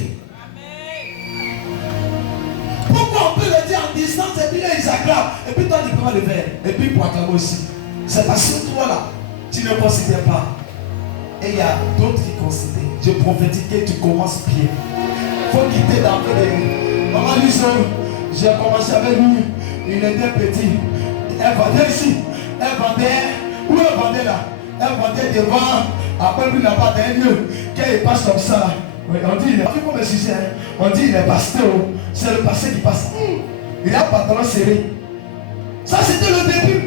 Pourquoi on peut le dire en distance et puis là ils acclament et puis toi tu ne peux pas le faire et puis pour acclamer aussi. C'est parce que toi là, tu ne considères pas. Et il y a d'autres qui considèrent. Je prophétise que tu commences bien. Il faut quitter dans le Maman Lison, j'ai commencé avec lui. Il était petit. Elle vendait ici. Elle vendait. Où elle vendait là? Elle vendait devant. Après lui là-bas dans un lieu. Quand il passe comme ça. Oui, on dit, on dit il est pasteur. C'est le pasteur qui passe. Il a un pantalon serré. Ça c'était le début.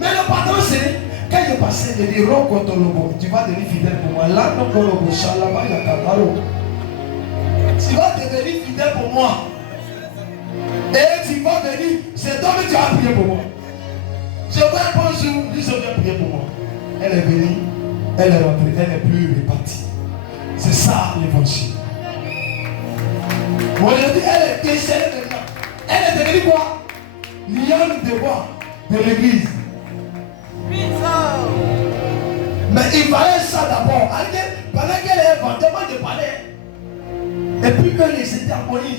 Mais le pantalon serré. Quand il est passé, il dit Rokotolobo, tu vas devenir fidèle pour moi. Là, non, Kolobo, Shalaba, Yakabaro. Tu vas devenir fidèle pour moi. Et tu vas venir, c'est toi que tu vas prier pour moi. Je vois un bon jour, lui, je viens prier pour moi. Elle est venue, elle est rentrée, elle n'est plus répartie. C'est ça l'évangile. Aujourd'hui, elle est déchaînée maintenant. Elle est devenue quoi? Lionne de quoi? De l'église. Mais il fallait ça d'abord. Pendant qu'elle est vendée, de parler. Et puis eux, ils étaient envoyés.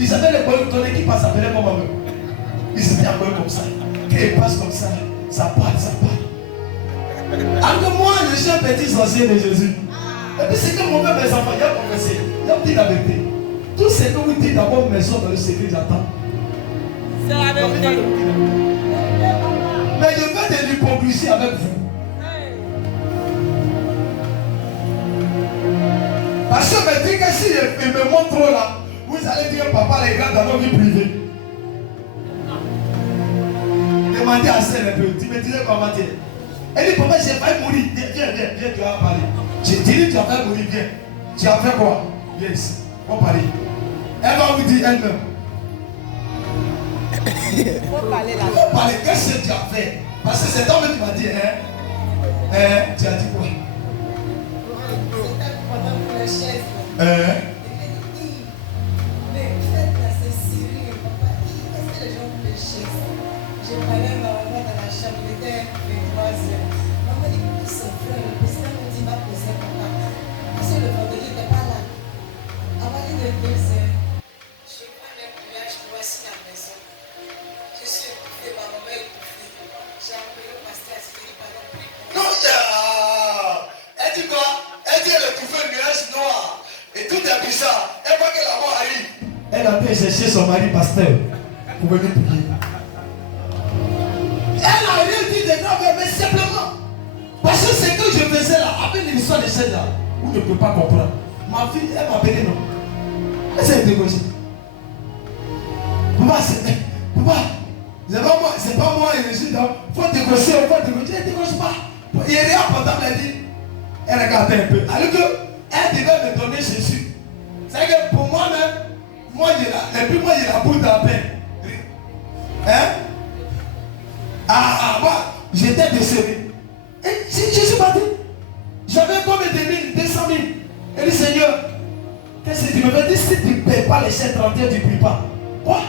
Ils avaient les boyaux tournés qui passent à Belém comme eux. Ils étaient envoyés comme ça. Quand ils passent comme ça, ça parle, ça parle. Alors que moi, je suis un petit sorcier de Jésus. Et puis c'est que moi-même, mes enfants, ils ont confessé. Ils ont dit la vérité. Tout ce que vous dites d'abord, maison dans le secret, j'attends. C'est la vérité. Mais je fais de l'hypocrisie avec vous. Parce que me dit que si il me montre trop là, vous allez dire papa les gars dans nos vies privées. Demandez à celle un peu. Tu me disais comment dire. Elle dit papa j'ai failli mourir. Viens, tu vas parler. J'ai dit tu as failli mourir, viens. Tu as fait quoi? Viens ici. On va parler. Elle va vous dire elle-même. Il faut parler là. Il faut parler. Qu'est-ce que tu as fait? Parce que cet homme qui m'a dit, tu as dit quoi? La chaise. Mais peut-être là c'est sérieux, papa. Est-ce que les gens ont les chaises? J'ai parlé à ma maman dans la chambre, il était 23h. Maman dit que son frère, le président me dit va poser papa. Parce que le vendredi n'était pas là. Avant de 2h, je prends les pliages, je voici la maison. Je suis étouffée, ma maman est étouffée. J'ai appelé le pasteur à ce qu'il ne parle plus. Non, elle dit quoi? Elle dit elle est étouffée, nuage noir. Et tout est bizarre. Elle voit que la mort arrive. Elle a pu chercher son mari pasteur pour venir prier. Elle n'a rien dit de grave, mais simplement. Parce que ce que je faisais là, avec l'histoire de cette là, vous ne pouvez pas comprendre. Ma fille, elle m'a appelé non. Elle s'est dégagée. Papa, c'est pas moi, je suis là. Il faut dégocher, il faut dégocher. Elle ne dégage pas. Il n'y a rien portable, elle dit. Elle regardait un peu. Alors qu'elle devait me donner Jésus. C'est que pour moi-même, moi j'ai la boule dans la peine. Hein? Moi, j'étais décédé. Et je suis parti. J'avais comme 200 000. Elle dit Seigneur, qu'est-ce que tu me veux dire? Si tu ne payes pas les chèques 31, tu ne pries pas. Quoi?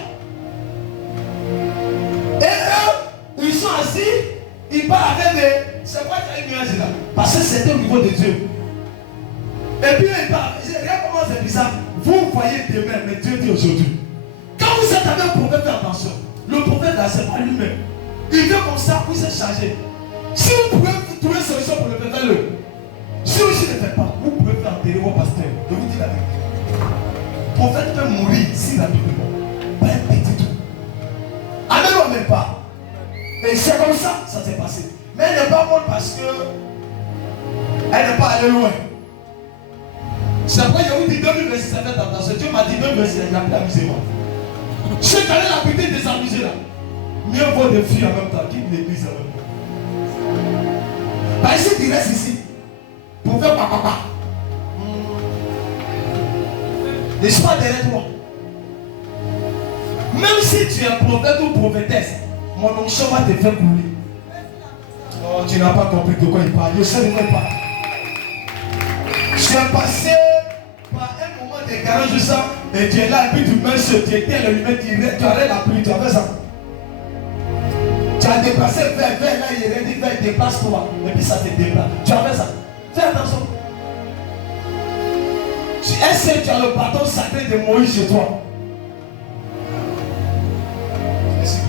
Et eux, ils sont assis, ils parlent avec des. C'est quoi qui a une nuage là? Parce que c'était au niveau de Dieu. Et puis il parle. Regarde comment c'est bizarre. Vous voyez demain, mais Dieu dit aujourd'hui. Quand vous êtes avec un prophète, faites attention. Le prophète là, c'est pas lui-même. Il vient comme ça, vous êtes chargé. Si vous pouvez trouver une solution pour le faire, faites-le. Si vous ne le faites pas, vous pouvez faire enterrer vos pasteurs. Je vous dis la vérité. Le prophète peut mourir si la Bible est morte. Pas un petit tout. Amen ou même pas. Et c'est comme ça, ça s'est passé. Mais elle n'est pas morte parce que elle n'est pas allée loin. C'est après il y a eu dit 2000 versets, ça fait attention. Dieu m'a dit 2 versets, il a plus amusement. Je suis allé l'habiter des amusés là. Mieux vaut des filles en même temps qu'il l'église en même temps. Parce que tu restes ici pour faire papa. Ne suis pas derrière toi. Même si tu es prophète ou prophétesse, mon onction va te faire couler. Oh, tu n'as pas compris de quoi il parle. Je sais de quoi il parle. Je suis passé par un moment de garage de ça. Et tu es là, et puis tu mets ce tu éteins le lumière, tu arrêtes la pluie, tu as fait ça. Tu as déplacé vers là, il est dit, vers déplace-toi. Et puis ça te déplace. Tu as fait ça. Fais attention. Est-ce que tu as le bâton sacré de Moïse chez toi? Merci.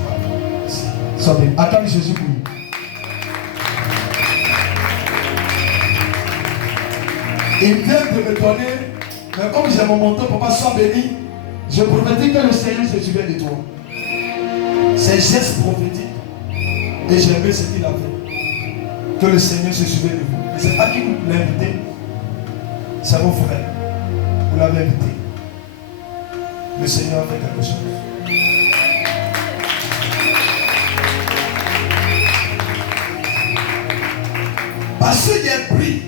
Sois bien. Attends Jésus pour lui. Il vient de me donner, mais comme j'ai mon manteau, papa, sois béni. Je prophétise que le Seigneur se souvient de toi. C'est geste prophétique. Et j'aimais ce qu'il a fait. Que le Seigneur se souvient de vous. Mais ce n'est pas qui vous l'a invité. C'est vos frères. Vous l'avez invité. Le Seigneur a fait quelque chose. Parce qu'il a pris.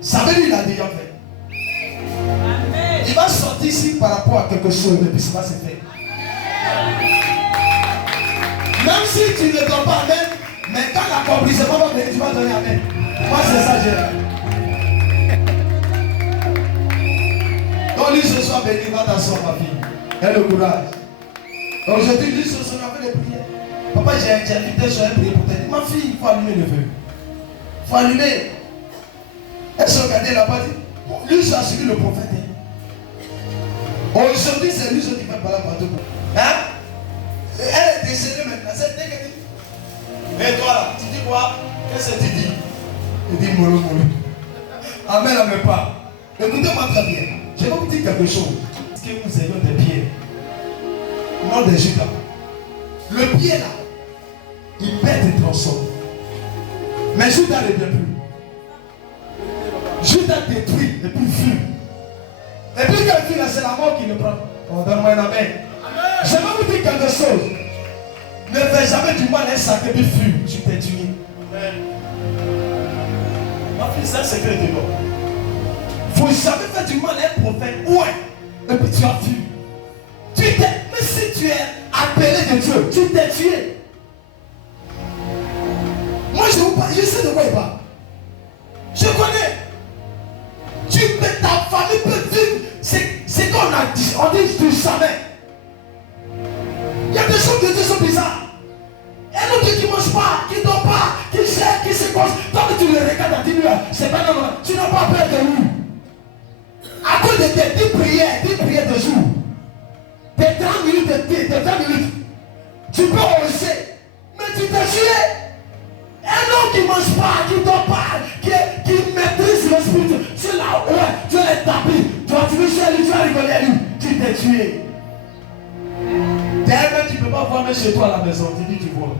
Ça veut dire qu'il a déjà fait. Amen. Il va sortir ici par rapport à quelque chose. Et puis ça va se faire. Même si tu ne donnes pas amen, mais quand l'accomplissement va venir, tu vas donner amen. Moi, c'est ça, j'ai. Donc, lui, ce soir, béni, va t'asseoir, ma fille. Et le courage. Aujourd'hui, lui, ce soir, on a fait des prières. Papa, j'ai invité sur un prière pour te dire, ma fille, il faut allumer le feu. Il faut allumer. Elle se regardait là-bas, dit, lui, j'ai suivi le prophète. Aujourd'hui, c'est lui qui fait parler partout. Hein? Elle est décédée maintenant, c'est négatif. Mais toi là, tu dis quoi? Qu'est-ce que tu dis? Tu dis mollo mollo. Amen, amen pas. Écoutez-moi très bien. Je vais vous dire quelque chose. Est-ce que nous ayons des pieds? Non, des Judas. Le pied là, il pète et transforme. Mais Judas ne vient plus. Judas détruit et puis fuit. Et puis quand il fuit là, c'est la mort qui le prend. Oh, donne-moi un amen. Je vais vous dire quelque chose. Ne fais jamais du mal à un sac et puis fuis. Tu t'es tué. Ma fille, c'est un secret de l'homme. Il ne faut jamais faire du mal à un prophète. Ouais. Et puis tu as fui. Mais si tu es appelé de Dieu, tu t'es tué. Moi, je sais de quoi il parle. Je connais. Ta famille peut vivre. C'est qu'on a dit. On dit du jamais. Il y a des choses de Dieu sont bizarres. Un autre qui ne mange pas, qui ne dort pas, qui sait, qui se cause. Toi que tu le regardes à 10 minutes, c'est pas normal. Tu n'as pas peur de lui. À cause de tes 10 prières de jour, tes 30 minutes tes 30 minutes, tu peux oser. Mais tu t'es tué. Un homme qui ne mange pas, qui ne dort pas, qui maîtrise le spirit, tu es là, ouais, tu es établi. Tu vas tuer chez lui, tu vas rigoler à lui. Tu t'es tué. D'ailleurs, tu ne peux pas voir même chez toi à la maison. Tu dis, tu vois.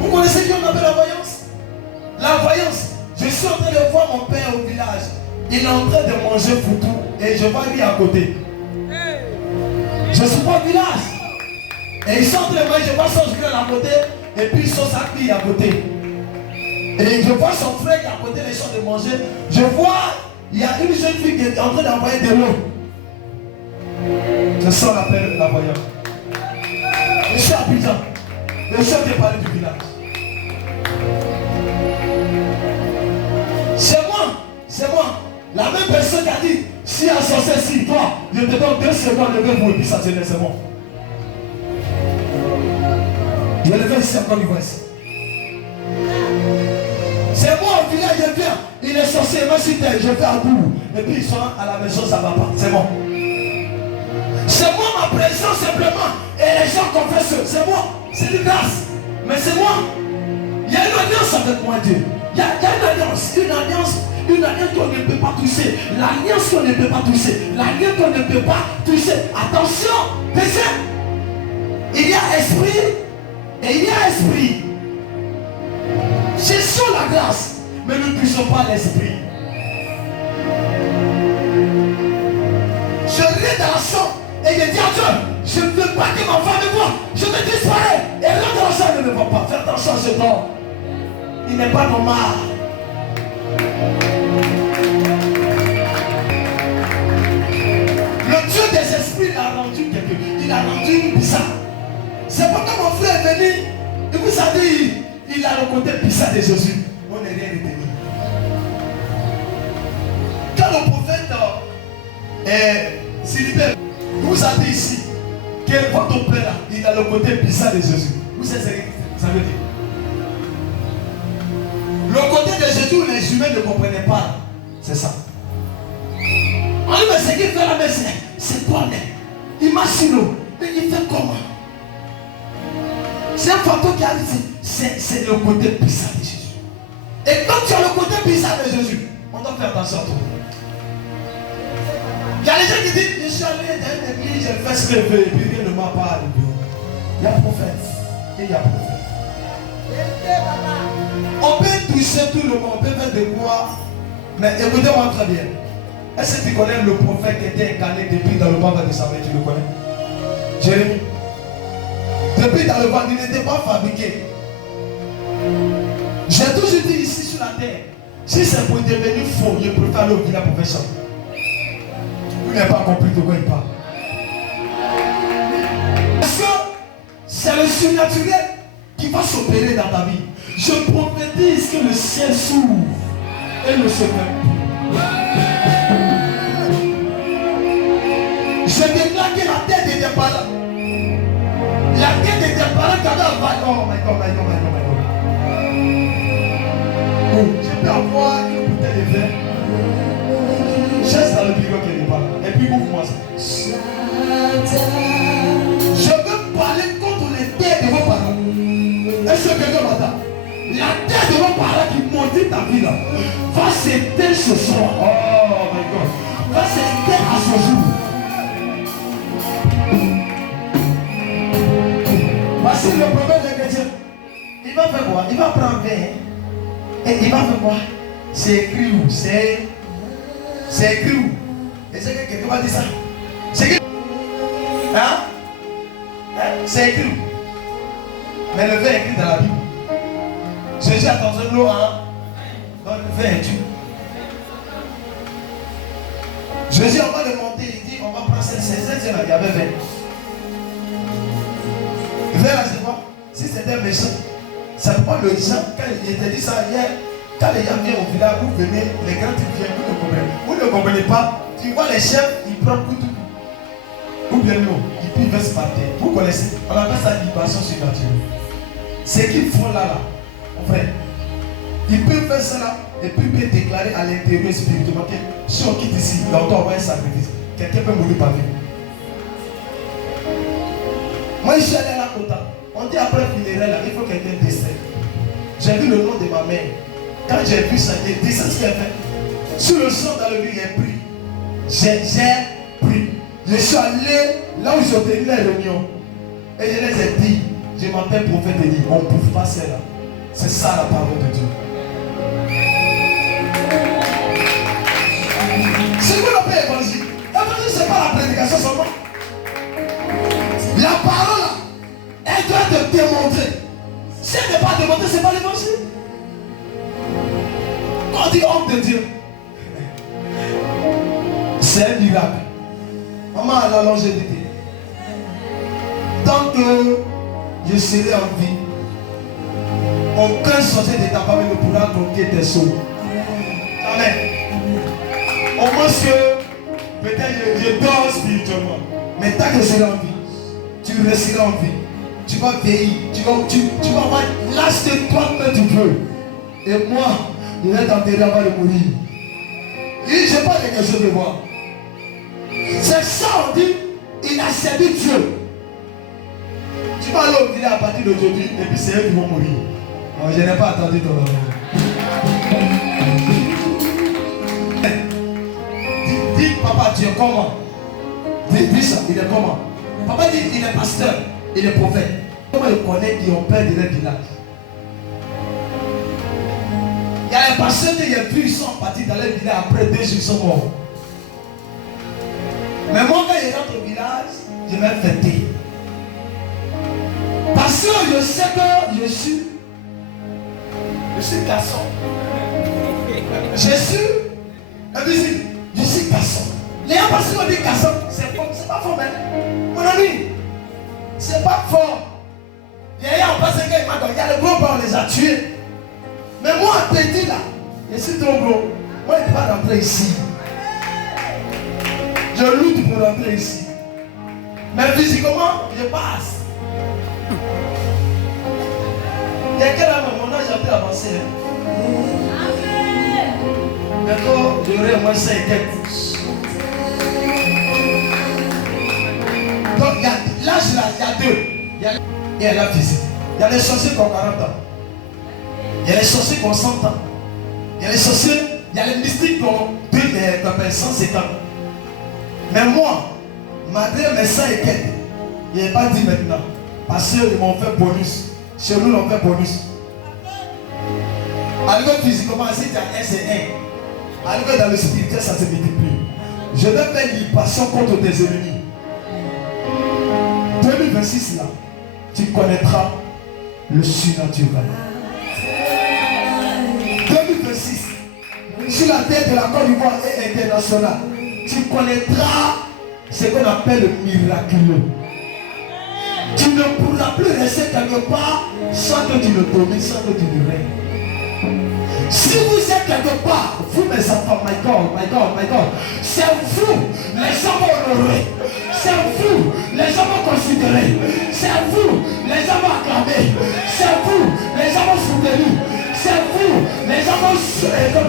Vous connaissez qui on appelle la voyance? La voyance. Je suis en train de voir mon père au village. Il est en train de manger foutou et je vois lui à côté. Je suis pas au village. Et ils sont en train de manger, je vois son frère à côté et puis son sac à côté. Et je vois son frère qui est à côté, les gens de manger. Je vois, il y a une jeune fille qui est en train d'envoyer de l'eau. Je sens l'appel de la voyante. Je suis à Abidjan. Je suis en train de parler du village. C'est moi. La même personne qui a dit, si un sorcier, si toi, je te donne 2 secondes de vous et puis ça tenait, c'est bon. Je vais lever ici encore, il voit ici. C'est moi au village, je viens. Il est sorcier, moi si je fais un bout. Et puis ils sont à la maison, ça ne va pas. C'est bon. C'est moi ma présence simplement. Et les gens confessent. C'est moi. C'est une grâce. Mais c'est moi. Il y a une alliance avec moi, Dieu. Il y a une alliance. Une alliance qu'on ne peut pas toucher. L'alliance qu'on ne peut pas toucher. L'alliance qu'on ne peut pas toucher. Attention, deuxième. Il y a esprit et il y a esprit. Cherchons la grâce, mais nous ne touchons pas l'esprit. Je ris dans la chambre et je dis à Dieu, je ne veux pas que ma femme me voie. Je vais disparaître. Et là dans la chambre, ne me voit pas. Fais attention à ce temps. Il n'est pas normal. Le Dieu des esprits l'a rendu quelqu'un. Il a rendu une bizarre. C'est pourquoi mon frère est venu. Et vous savez, il a le côté bizarre de Jésus. On n'est rien retenu. Quand Philippe, vous avez ici que votre père là, il a le côté bizarre de Jésus. Vous savez ce que ça veut dire? Le côté de Jésus où les humains ne comprenaient pas. C'est ça. On dit, mais ce qu'il fait là, mais c'est quoi, mais imagine-le. Mais il fait comment? C'est un fantôme qui arrive ici. C'est le côté bizarre de Jésus. Et quand tu as le côté bizarre de Jésus, on doit faire attention à toi. Il y a les gens qui disent, je suis allé dans une église, j'ai fait ce que je veux, et puis rien ne m'a pas arrivé. Il y a prophète et il y a prophète. On peut toucher tout le monde, on peut faire des voix, mais écoutez-moi très bien. Est-ce que tu connais le prophète qui était incarné depuis dans le ventre de sa mère? Tu le connais? Jérémie. Depuis dans le ventre, il n'était pas fabriqué. J'ai toujours dit ici sur la terre, si c'est pour devenir faux, je préfère aller au village professeur. Vous n'avez pas compris de quoi il parle. Parce que c'est le surnaturel qui va s'opérer dans ta vie. Je prophétise que le ciel s'ouvre et ne se ferme. Je déclare que la tête de tes parents, la tête de tes parents, quand elle va, oh my God, my God, my God, my God. Je peux avoir une bouteille de vin. Chasse dans le bureau qui n'est pas là. Et puis ouvre-moi ça. Je veux parler contre les têtes de vos parents. Est-ce que quelqu'un m'entend? La tête de vos parents qui maudit ta vie là va s'éteindre ce soir. Oh my God. Va s'éteindre à ce jour. Parce que le problème des chrétiens, il va faire quoi? Il va prendre un verre. Et il va faire quoi? C'est écrit où? C'est écrit où? Et c'est que quelqu'un va dire ça? C'est écrit. Hein? C'est écrit où? Mais le verre est écrit dans la Bible. Jésus a dans l'eau, hein? Donc le verre est tué. Jésus, on va le monter, il dit, on va prendre cette scène là, il y avait 20. Le verre là, c'est quoi? Si c'était méchant, ça prend le gens, quand il était dit ça hier, quand les gens viennent au village, vous venez, les grands qui viennent, vous ne comprenez pas. Tu vois les chefs, ils prennent tout. Ou bien non, ils pivent par terre. Vous connaissez, on appelle ça libération surnaturelle. Ce qu'ils font là, mon frère, ils peuvent faire ça là, et puis ils peuvent déclarer à l'intérieur spirituellement que si on quitte ici, on doit envoyer un sacrifice. Quelqu'un peut mourir par lui. Moi, je suis allé à la Kota. On dit après le funérail, là, il faut quelqu'un décède. J'ai vu le nom de ma mère. Quand j'ai vu ça, j'ai dit ça ce qu'elle fait. Sur le sang dans le lit, j'ai pris. J'ai pris. Je suis allé là où j'ai tenu la réunion. Et je les ai dit, je m'appelle prophète et dit, on ne peut pas cela. C'est ça la parole de Dieu. C'est quoi l'appel évangile? L'évangile, ce n'est pas la prédication seulement. La parole, elle doit te démontrer. Si elle n'est pas démontrée, ce n'est pas l'évangile. Quand on dit homme de Dieu, c'est un miracle. Maman a la longévité. Tant que je serai en vie, aucun sorcier de ta famille ne pourra conquérir tes sauts. Amen. Au moins que peut-être je dors spirituellement. Mais tant que je serai en vie, tu resteras en vie. Tu vas vieillir. Tu vas avoir l'âge de toi que tu veux. Et moi, je vais t'enterrer avant de mourir. Je n'ai pas quelque chose de moi. C'est ça, on dit, il a servi Dieu. Tu vas aller au village à partir d'aujourd'hui, et puis c'est eux qui vont mourir. Non, je n'ai pas attendu ton amour. Dis, papa, tu es comment? Dis ça, il est comment? Papa dit, il est pasteur, il est prophète. Comment il connaît qu'ils ont peur de leur village? Il y a les pasteurs qui ils sont partis dans leur village après 2 jours, ils sont morts. Mais moi, quand je rentre au village, je vais fêter. Parce que je sais que je suis garçon. Je suis garçon. Les gens parce qu'on dit garçon, c'est pas fort, mais mon ami, c'est pas fort. Il y a un passé qui m'a dit, il y a le gros bas, on les a tués. Mais moi, petit là, je suis trop gros. Moi, je ne peux pas rentrer ici. Je lutte pour rentrer ici. Mais physiquement, je passe. Il y a quel âge mon âge a pu avancer. Bientôt, j'aurai au moins 5 têtes. Donc, l'âge là, il y a deux. Il y a la physique. Il y a les sorciers qui ont 40 ans. Il y a les sorciers qui ont 100 ans. Il y a les sorciers, il y a les mystiques qui ont 150 ans. Mais moi, malgré mes 100 et quelques, il n'est pas dit maintenant. Parce qu'ils m'ont fait bonus. Chez nous, ils ont fait bonus. Alors physiquement, si tu as 1, c'est 1. Alors dans le spirituel, ça se multiplie. Je vais faire l'impression contre tes ennemis. 2026 là, tu connaîtras le surnaturel. 2026, sur la terre de la Côte d'Ivoire et internationale, tu connaîtras ce qu'on appelle le miraculeux. Tu ne pourras plus rester quelque part sans que tu ne domines, sans que tu ne règnes. Si vous êtes quelque part, vous mes enfants, my God, c'est vous, les gens vont honorer. C'est vous, les gens vont considérer. C'est vous, les gens vont acclamer. C'est vous, les gens vont soutenir. C'est vous, les gens vont soutenir.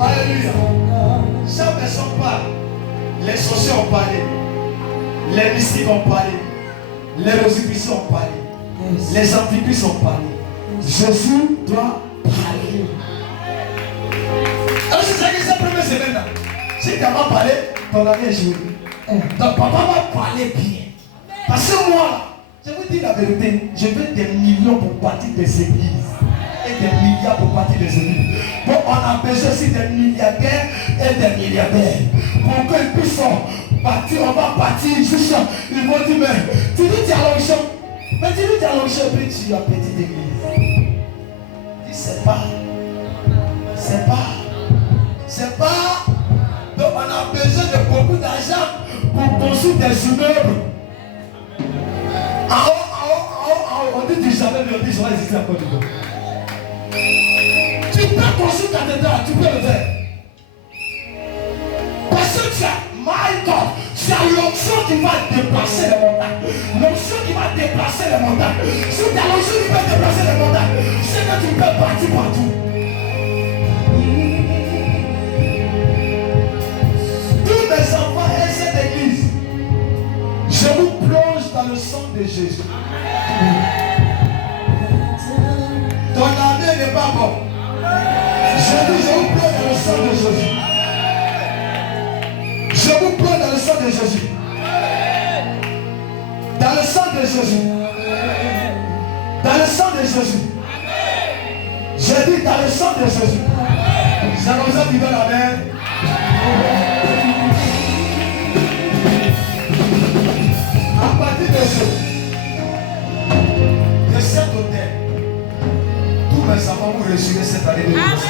Alléluia. Chaque personne parle. Les sorciers ont parlé. Les mystiques ont parlé. Les rosicruciens ont parlé. Les amphibis ont parlé. Jésus doit parler. Alors c'est ça que c'est la première semaine là. Si tu n'as pas parlé, ton ami est joué. Donc papa va parler bien. Parce que moi, je vous dis la vérité, je veux des millions pour partir des églises. Et des milliards pour partir des églises. Bon, on a besoin aussi des milliardaires et des milliardaires. Pour qu'ils puissent partir, on va partir juste. Ils vont dire, mais tu dis tu as l'onction. Mais tu dis tu as l'onction, puis tu as petite église. C'est pas. Donc on a besoin de beaucoup d'argent pour construire des immeubles. En haut, on dit du jamais, mais on dit ça va exister encore du coup. Tu peux construire ta cathédrale, tu peux le faire. Parce que tu as, my God, tu as l'onction qui va déplacer les montagnes. L'onction qui va déplacer les montagnes. Si tu as l'onction qui va déplacer les montagnes, c'est que tu peux partir partout. Tous mes enfants et cette église, je vous plonge dans le sang de Jésus. Ton avenir n'est pas bon. Je vous plonge dans le sang de Jésus. Je vous plonge dans le sang de Jésus. Dans le sang de Jésus. Dans le sang de Jésus. Je dis dans le sang de Jésus. C'est comme ça qui donne la main. À partir de cet hôtel, tous mes enfants vont réussir cette année de 2026.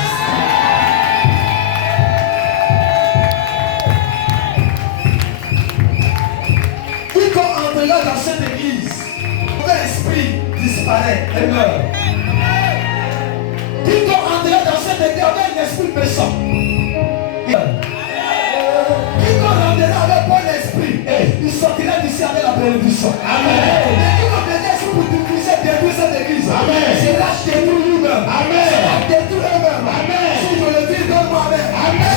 Quiconque entrera dans cette église, mauvais esprit disparaît et meurt. Quiconque entrera dans cette église avec un esprit méchant, quiconque entrera avec bon esprit, il sortira d'ici avec la bénédiction. Amen. Mais quiconque viendra ici pour détruire cette église, c'est là détruire lui-même. Amen. C'est là détruire eux-mêmes. Amen. Si je le dis, donne-moi amen. Amen.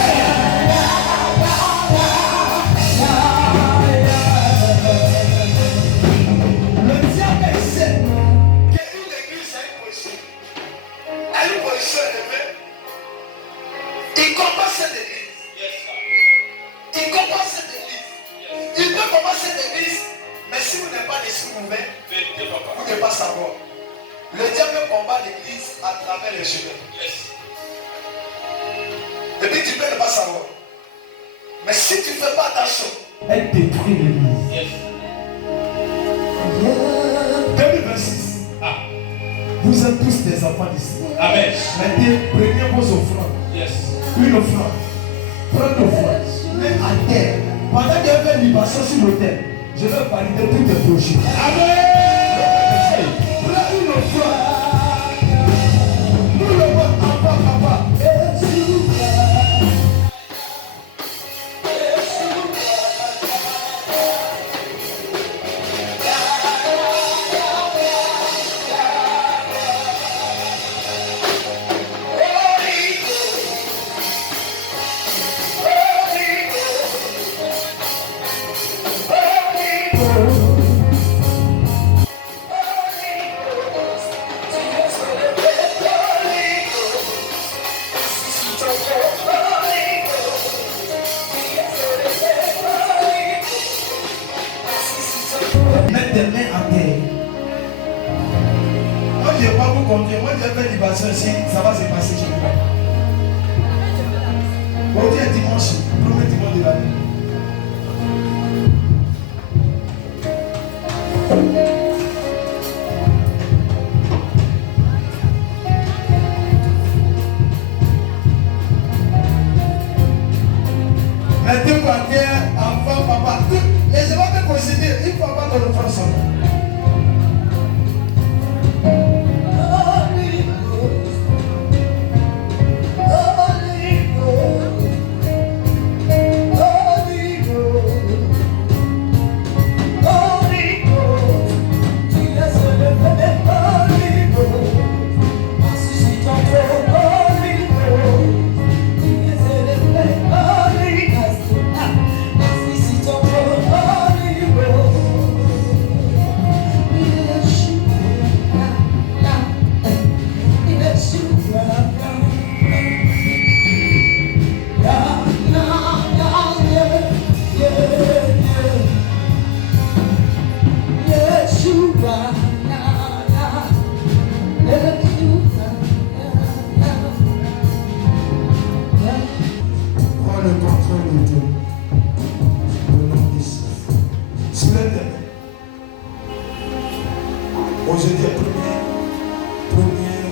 Le diable sait qu'une église a une position. Elle a une position élevée. Il combat cette église. Il combat cette église. Il peut combattre cette église, mais si vous n'avez pas l'esprit ouvert, vous ne pas savoir. Le diable combat l'église à travers les chemins. Et puis tu peux ne pas savoir. Mais si tu ne fais pas attention, elle détruit l'église. 2026. Vous êtes tous des enfants d'ici. Amen. Mettez, prenez vos offrandes. Une offrande. Prenez l'offrande. Même à terre. Pendant qu'il y avait libération sur l'autel, je vais valider tous tes projets. Amen. Prends une offrande. tes mains à terre. Moi, je n'ai pas vous compter. Moi, j'ai fait libation ici. Ça va se passer chez moi. Aujourd'hui est dimanche. Premier dimanche de l'année. Mettez-vous à terre, enfant, papa. Les enfants peuvent posséder. Il faut avoir de l'enfant ensemble. Aujourd'hui, premier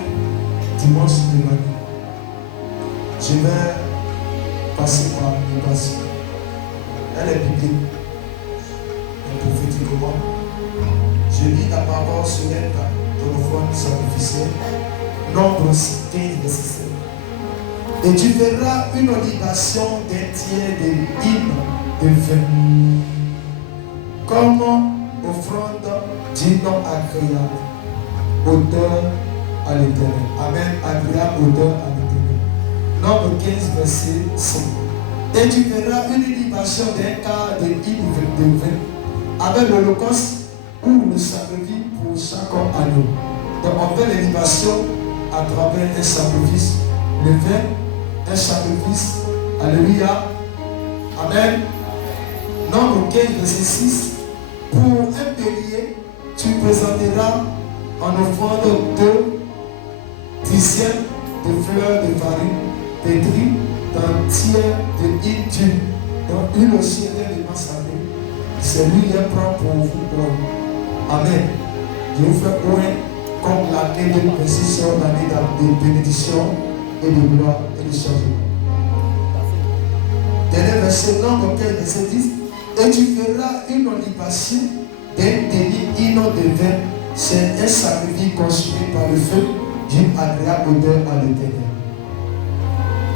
dimanche de l'année, je vais passer par une passion. Elle est biblique, mais prophétiquement. Je lis la parole sur elle, ton offrande sacrificielle, nombre 15, verset 7. Et tu verras une libation d'un tiers de hymne de vin, comme offrande du nom agréable, odeur à l'éternel. Amen, agréable, odeur à l'éternel. Nombre 15, verset 5. Et tu verras une libation d'un quart de hymne de vin, avec l'holocauste ou le sacrifice pour chaque agneau. Donc on fait les libations à travers un sacrifice. Le vin, un sacrifice. Alléluia. Amen. Nombre 15, verset 6. Pour un bélier, tu présenteras en offrande 2 dixièmes de fleurs de farine pétries d'un tiers de huile d'huile, dont une aussi élément sacré. C'est lui qui prend pour vous. Amen. Je vous fais point comme l'année de précision, l'année de bénédiction et de gloire et de changement. Dernier verset, nombre 15, verset 10. Et tu feras une libation d'un demi-hino de vin. C'est un sacrifice consumé par le feu d'une agréable odeur à l'éternel.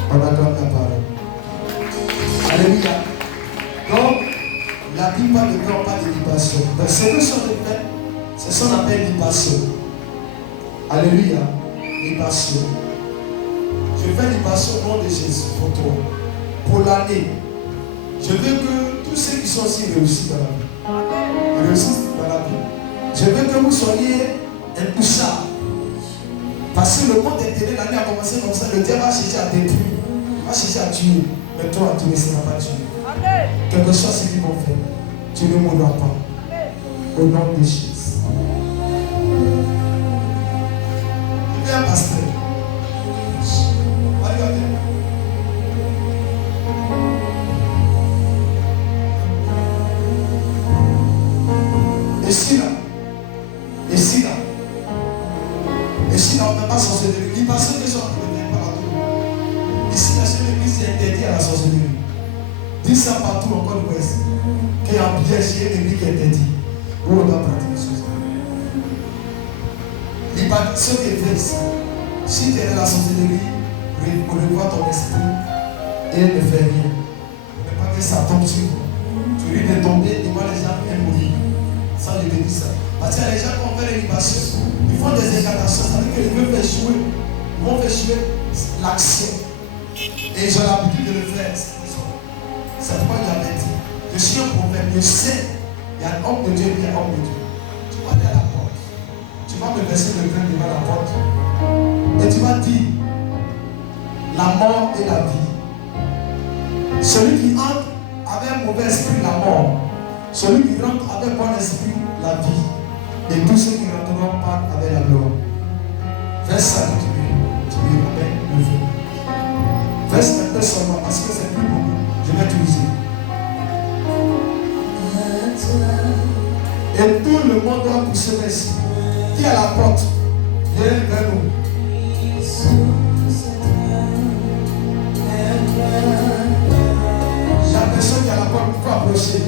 On acclame la parole. Alléluia. Donc, la Bible parle de quoi? On parle de libation. Donc, ce que sont les faits, c'est ce qu'on appelle libation. Alléluia. Libation. Je fais libation au nom de Jésus pour toi. Pour l'année. Je veux que tous ceux qui sont ici réussissent dans la vie. Réussissent dans la vie. Je veux que vous soyez intouchables. Parce que le monde intérieur, l'année a commencé comme ça. Le diable va chercher à détruire. Va chercher à tuer. Mais toi, tu ne seras pas tué. Quel que soit ce qu'ils vont faire, tu ne mourras pas. Au nom de Jésus. Je viens, pasteur. Regardez. Ici là, on ne peut pas sorcellerie. Il passe que gens ne viennent pas partout. Ici, la seule église est interdite à la sorcellerie. Dis ça partout en Côte d'Ouest. Qu'il y a un piège, il y a une église qui est interdite. Où on doit pratiquer les choses. Ce qui est fait ici, si tu es dans la sorcellerie, on revoit ton esprit et elle ne fait rien. On ne pas que ça tombe sur vous. Tu risques de tomber devant les gens et mourir. Ça, je te dis ça. Parce que les gens qui ont fait les libations, ils font des incantations. Ça veut dire qu'ils veulent faire jouer. Ils vont faire jouer l'action. Et ils ont l'habitude de le faire. C'est pourquoi il avait dit. Je suis un prophète, je sais. Il y a un homme de Dieu et il y a un homme de Dieu. Tu vas aller à la porte. Tu vas me verser le pain devant la porte. Et tu vas dire la mort et la vie. Celui qui entre avec un mauvais esprit, la mort. Celui qui rentre avec bon esprit, la vie. Et tous ceux qui rentreront partent avec la gloire. Verse 5, tu lui remets le feu. Verse 22 seulement, parce que c'est plus beaucoup. Je vais utiliser. Et tout le monde doit pousser ici. Qui est à la porte? Viens vers nous. La personne qui est à la porte peut approcher.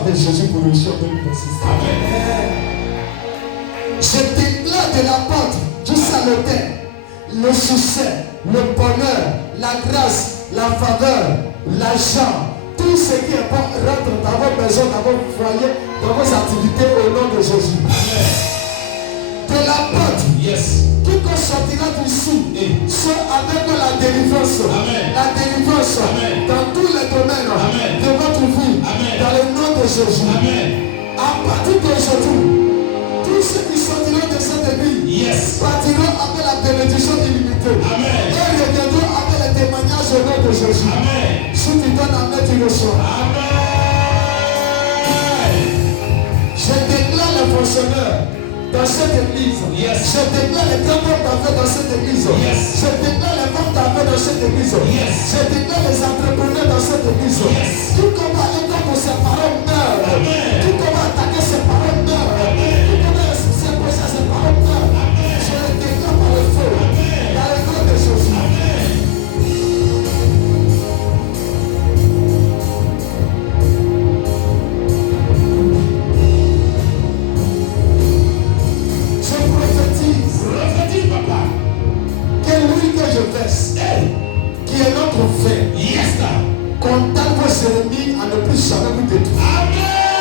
Avec Jésus pour réussir en 2026. Amen. Je déclare de la porte jusqu'à l'autel le succès, le bonheur, la grâce, la faveur, l'argent, tout ce qui est bon rentre dans vos maisons, dans vos foyers, dans vos activités au nom de Jésus. Amen. De la porte, yes. Quiconque sortira d'ici, soit avec la délivrance. Amen. La délivrance. Amen. Dans tous les domaines. Amen. De votre vie. Amen. Dans le nom de Jésus. Amen. À partir d'aujourd'hui, tous ceux qui sortiront de cette église, yes, partiront avec la bénédiction illimitée. Amen. Et reviendront avec les témoignages au nom de Jésus. Amen. Si tu donnes Amen, tu reçois. Amen. Je déclare les fonctionnaires dans cette église. Yes. Je déclare les grands hommes d'affaires dans cette église. Yes. Je déclare les femmes d'affaires dans cette église. Yes. Je déclare les entrepreneurs dans cette église. Yes. Tout comme va aller contre ses parents meurt. Tout comme va attaquer ses parents meurt. Tout comme va s'imposer à ses parents meurt. Je le déclare par le feu. Dans le nom de Jésus. Qui est notre fait, yes, condamne vos ennemis à ne plus jamais vous détruire. Amen.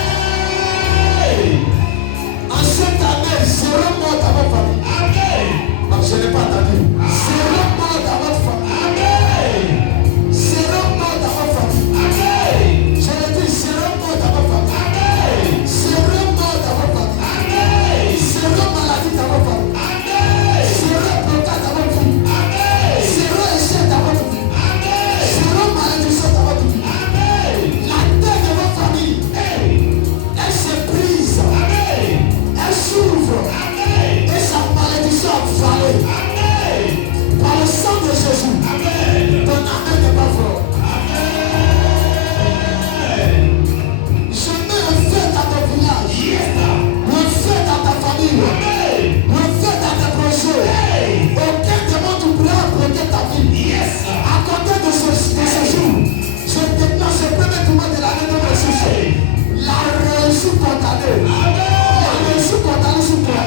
En cette année, zéro mort dans votre famille. Amen. Non, je n'ai pas entendu. Zéro mort dans votre famille. Amen. Zéro mort dans votre famille. Amen. Je l'ai dit, zéro mort dans votre famille. Amen. Zéro mort dans votre famille. Amen. Zéro maladie dans votre famille. Amen. Zéro blocage dans votre vie. Zéro échec dans votre vie. Zéro malédiction dans votre vie. La tête de votre famille, elle se brise. Elle s'ouvre. Et sa malédiction avalée. Par le sang de Jésus. Ton amen n'est pas fort. Je mets un feu dans ton village. Le feu dans ta famille. Le feu dans tes projets. Aucun démon ne pourra bloquer ta vie. À côté de ce jour, je déclare ce premier tournoi de l'année 2006. La réussite condamnée. La réussite condamnée sur toi.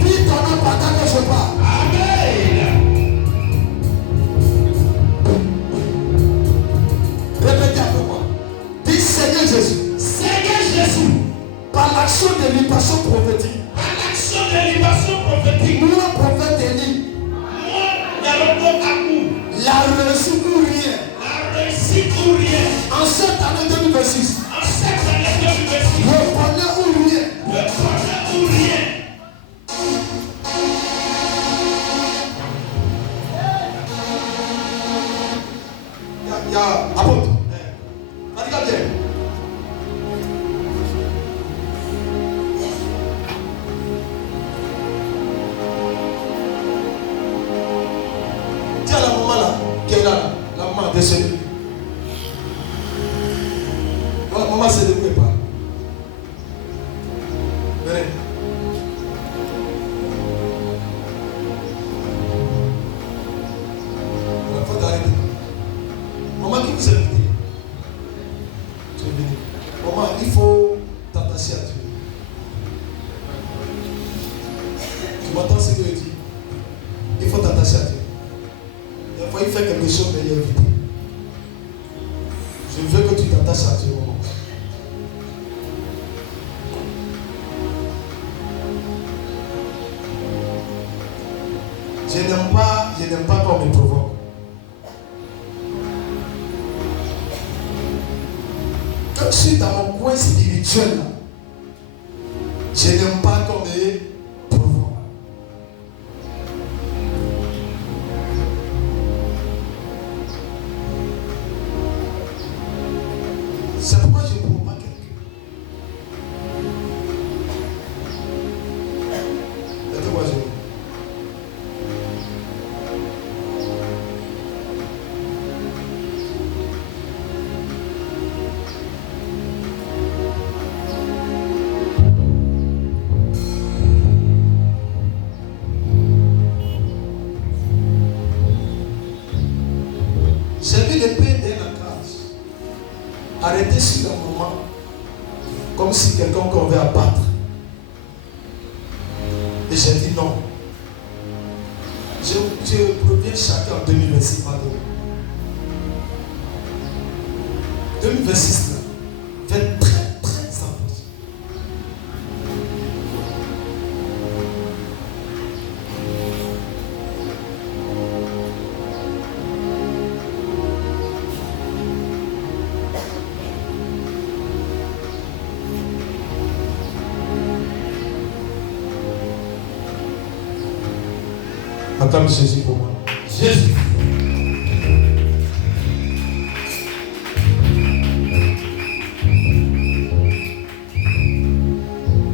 Puis ton nom pendant que je parle. Répétez après moi. Dis Seigneur Jésus. Seigneur Jésus. Par l'action de libération prophétique. Par l'action de libération prophétique. Moi, prophète Élie. La réussite ou rien. La réussite ou rien. En cette année 2026. En cette année 2026. Le bonheur ou rien. Le bonheur ou rien. Il y a apôtre. Regarde bien. Tiens la maman là, qui est là, la maman décédée. Maman s'est débrouillée pas. ce que je dis? Il faut t'attacher à Dieu. Des fois, il fait quelque chose, mais il est vite. Je veux que tu t'attaches à Dieu. Je n'aime pas qu'on me provoque. Quand je suis dans mon coin spirituel, là, je n'aime pas qu'on me provoque. C'est pourquoi je ne provoque pas quelqu'un. Laissez-moi jouer. J'ai vu l'épée d'un ancrage arrêter sur un moment, comme si quelqu'un qu'on veut abattre. Et j'ai dit non. Je reviens chacun en 2026, pardon. 2026 là, va être très important. Attends, Jésus pour moi. Jésus.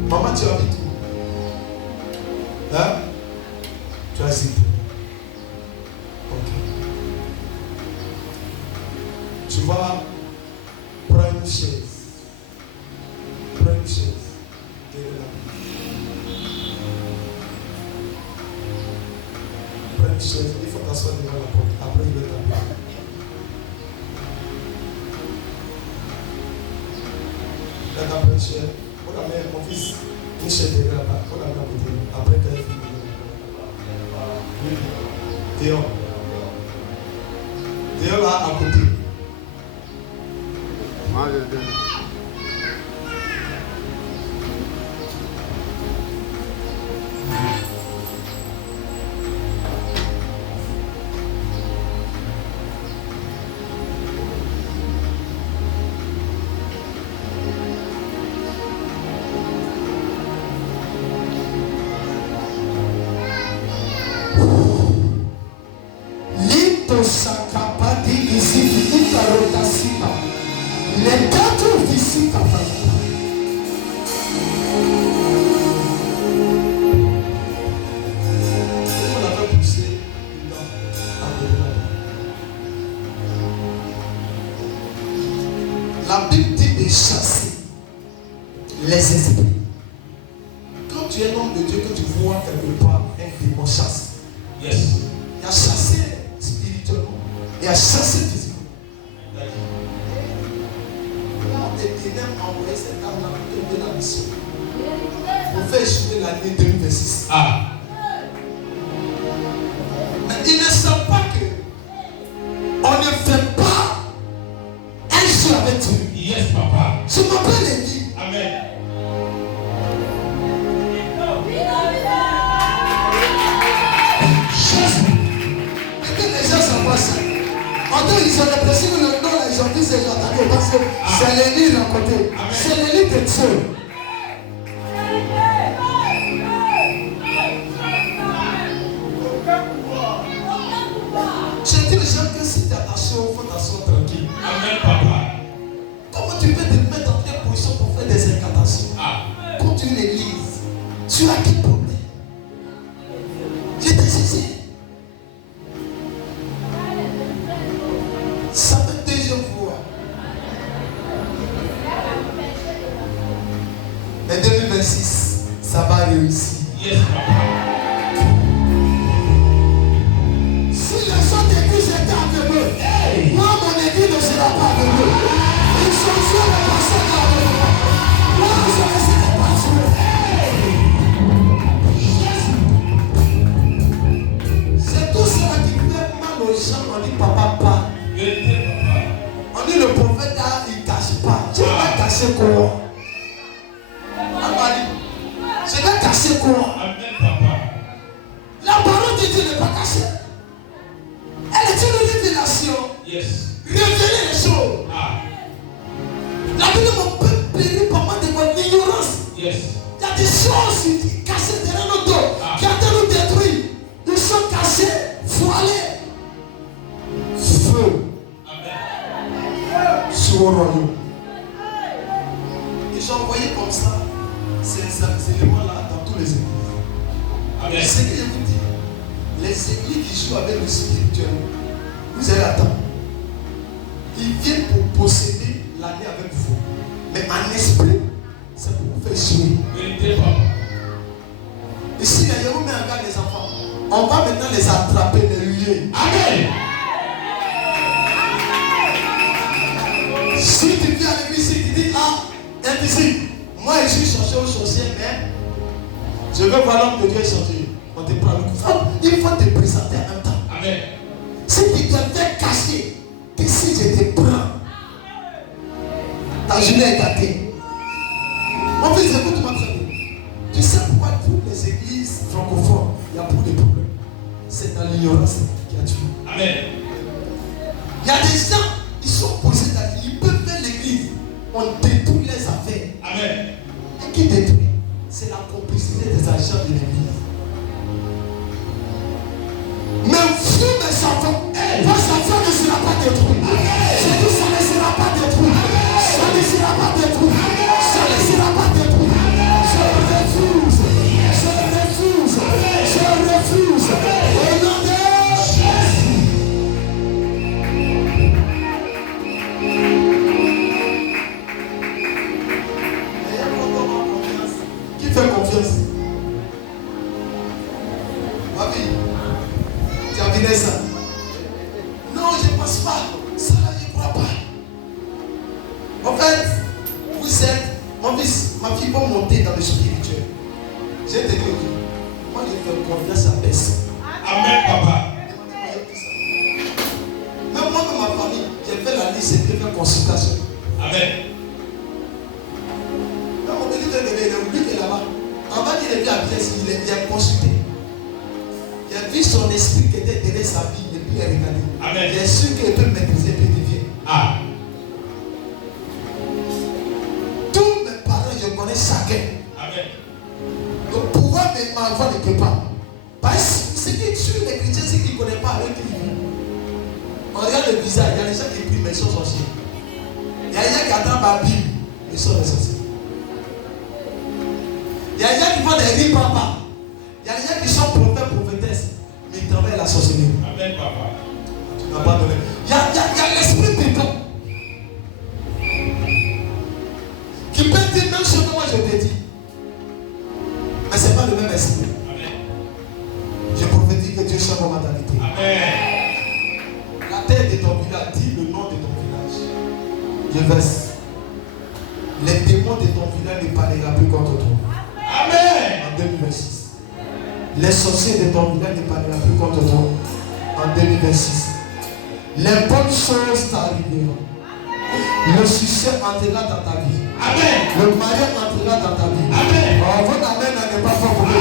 Maman, tu habites où? Hein? Tu as cité. Ok. Tu vas prendre une chaise. Prends une chaise. Il faut t'asseoir devant la porte. Après, il va t'appeler. Là, t'as pris une chaise. Pour la mère, mon fils, une chaise derrière là-bas. Pour la mère à côté. Après, quand il finit. Dehors. Dehors là, à côté. Les quatre visites à faire. On avait poussé la Bible dit de chasser les esprits. Quand tu es un homme de Dieu, que tu vois quelque part un démon chasse. Yes. Il y a chassé spirituellement et a chassé physiquement. Il aime envoyer cette arme-là pour donner la mission. Pour faire échouer l'année 2026. Ah. Mais il ne sait pas que on ne fait pas un jeu avec Dieu. Yes, papa. Je m'appelle Élie. Amen. Et les gens s'envoient ça. Quand ils ont l'impression que le nom, ils ont dit c'est gens parce que c'est l'ennemi d'un côté. C'est l'ennemi de Dieu. Je dis aux gens que si tu es attaché, il faut t'asseoir tranquille. Amen, papa. Comment tu peux te mettre en telle position pour faire des incantations? Contre une église, tu as quel problème? Je t'ai saisi. Ça fait deuxième fois. Mais 2026, ça va réussir. Yes, papa. Si les autres églises étaient aveuglées, hey, moi, mon église ne sera pas aveuglée. Ils sont sûrs de passer à l'aveuglement. Moi, je ne serai pas sûr. Hey. Yes. casser quoi? Je vais casser quoi? La parole de Dieu n'est pas cachée. Elle est une révélation. Révéler les choses. La Bible m'a péri par moi de l'ignorance. Il y a des choses cachées derrière nos dos qui ont nous détruit. Ils sont cachés, voilés. Feu. Sur le royaume. Ils ont envoyé comme ça ces éléments-là dans tous les églises. C'est ce que je vous dis. Les églises qui jouent avec le spirituel, vous allez attendre. Ils viennent pour posséder l'année avec vous. Mais en esprit, c'est pour vous faire jouer. Ici, il y a met en garde les enfants. On va maintenant les attraper, les lier. Amen. Si tu viens à l'église et tu dis, invisible, moi je suis sorcier ou sorcier, mais je veux voir l'homme de Dieu sorcier. On te prend le coup. Il faut te présenter en même temps. Amen. Si tu te fais cacher, que si je te prends, ta journée est gâtée. Mon fils, écoute-moi très bien. Tu sais pourquoi toutes les églises francophones, il y a beaucoup de problèmes. C'est dans l'ignorance qui a tué. Amen. Il y a des gens, ils sont posés dans l'église, ils peuvent faire l'église. On détruit les affaires. Amen. Et qui détruit? C'est la complicité des agents de l'église. Mais vous, mes enfants, vos enfants ne sera pas détruit. Je dis, ça ne sera pas détruit. Ça ne sera pas détruit. Ça ne sera pas détruit. Je refuse. Je refuse. Je refuse. Au nom de Jésus. Qui fait confiance? Ma vie. Tu as vu ça? Non, je ne pense pas. Ça, je ne crois pas. En fait, vous êtes, mon fils, ma fille va monter dans le spirituel. Je te dis, moi je fais confiance à personne. Amen, papa. Même moi, dans ma famille, j'ai fait la liste et j'ai fait consultation. Amen. Quand mon petit frère est oublié là-bas, en bas, il est venu à pièce, il est consulté. Il a vu son esprit qui était derrière sa vie et puis il a regardé. Amen. Il est sûr qu'il peut maîtriser et puis dévier. Ah. Tous mes parents, je connais chacun. Amen. Donc pouvoir m'envoyer ne peut pas. Parce que ce qui tue les chrétiens, c'est qu'ils ne connaissent pas avec qui ils vivent. On regarde le visage, il y a des gens qui prient mais ils sont sorciers. Il y a des gens qui attendent la Bible, ils sont des sorciers. Il y a des gens qui font des riz papa. Il y a des gens qui sont prophètes, prophétesses, mais ils travaillent à la sorcellerie. Amen, papa. Tu n'as pas donné. Il y a l'esprit pétant qui peut dire même ce que moi je t'ai dit. Mais ce n'est pas le même esprit. Amen. Je prophétise que Dieu soit ma mentalité. Amen. La terre de ton village, dis le nom de ton village. Je verse. Les démons de ton village ne parleront plus contre toi. Amen. En 2026. Les sorciers de ton village ne parleront plus contre toi. En 2026. Les bonnes choses t'arriveront. Le succès entrera dans ta vie. Amen. Le mariage entrera dans ta vie. Amen. Oh, votre amen n'est pas fort pour vous.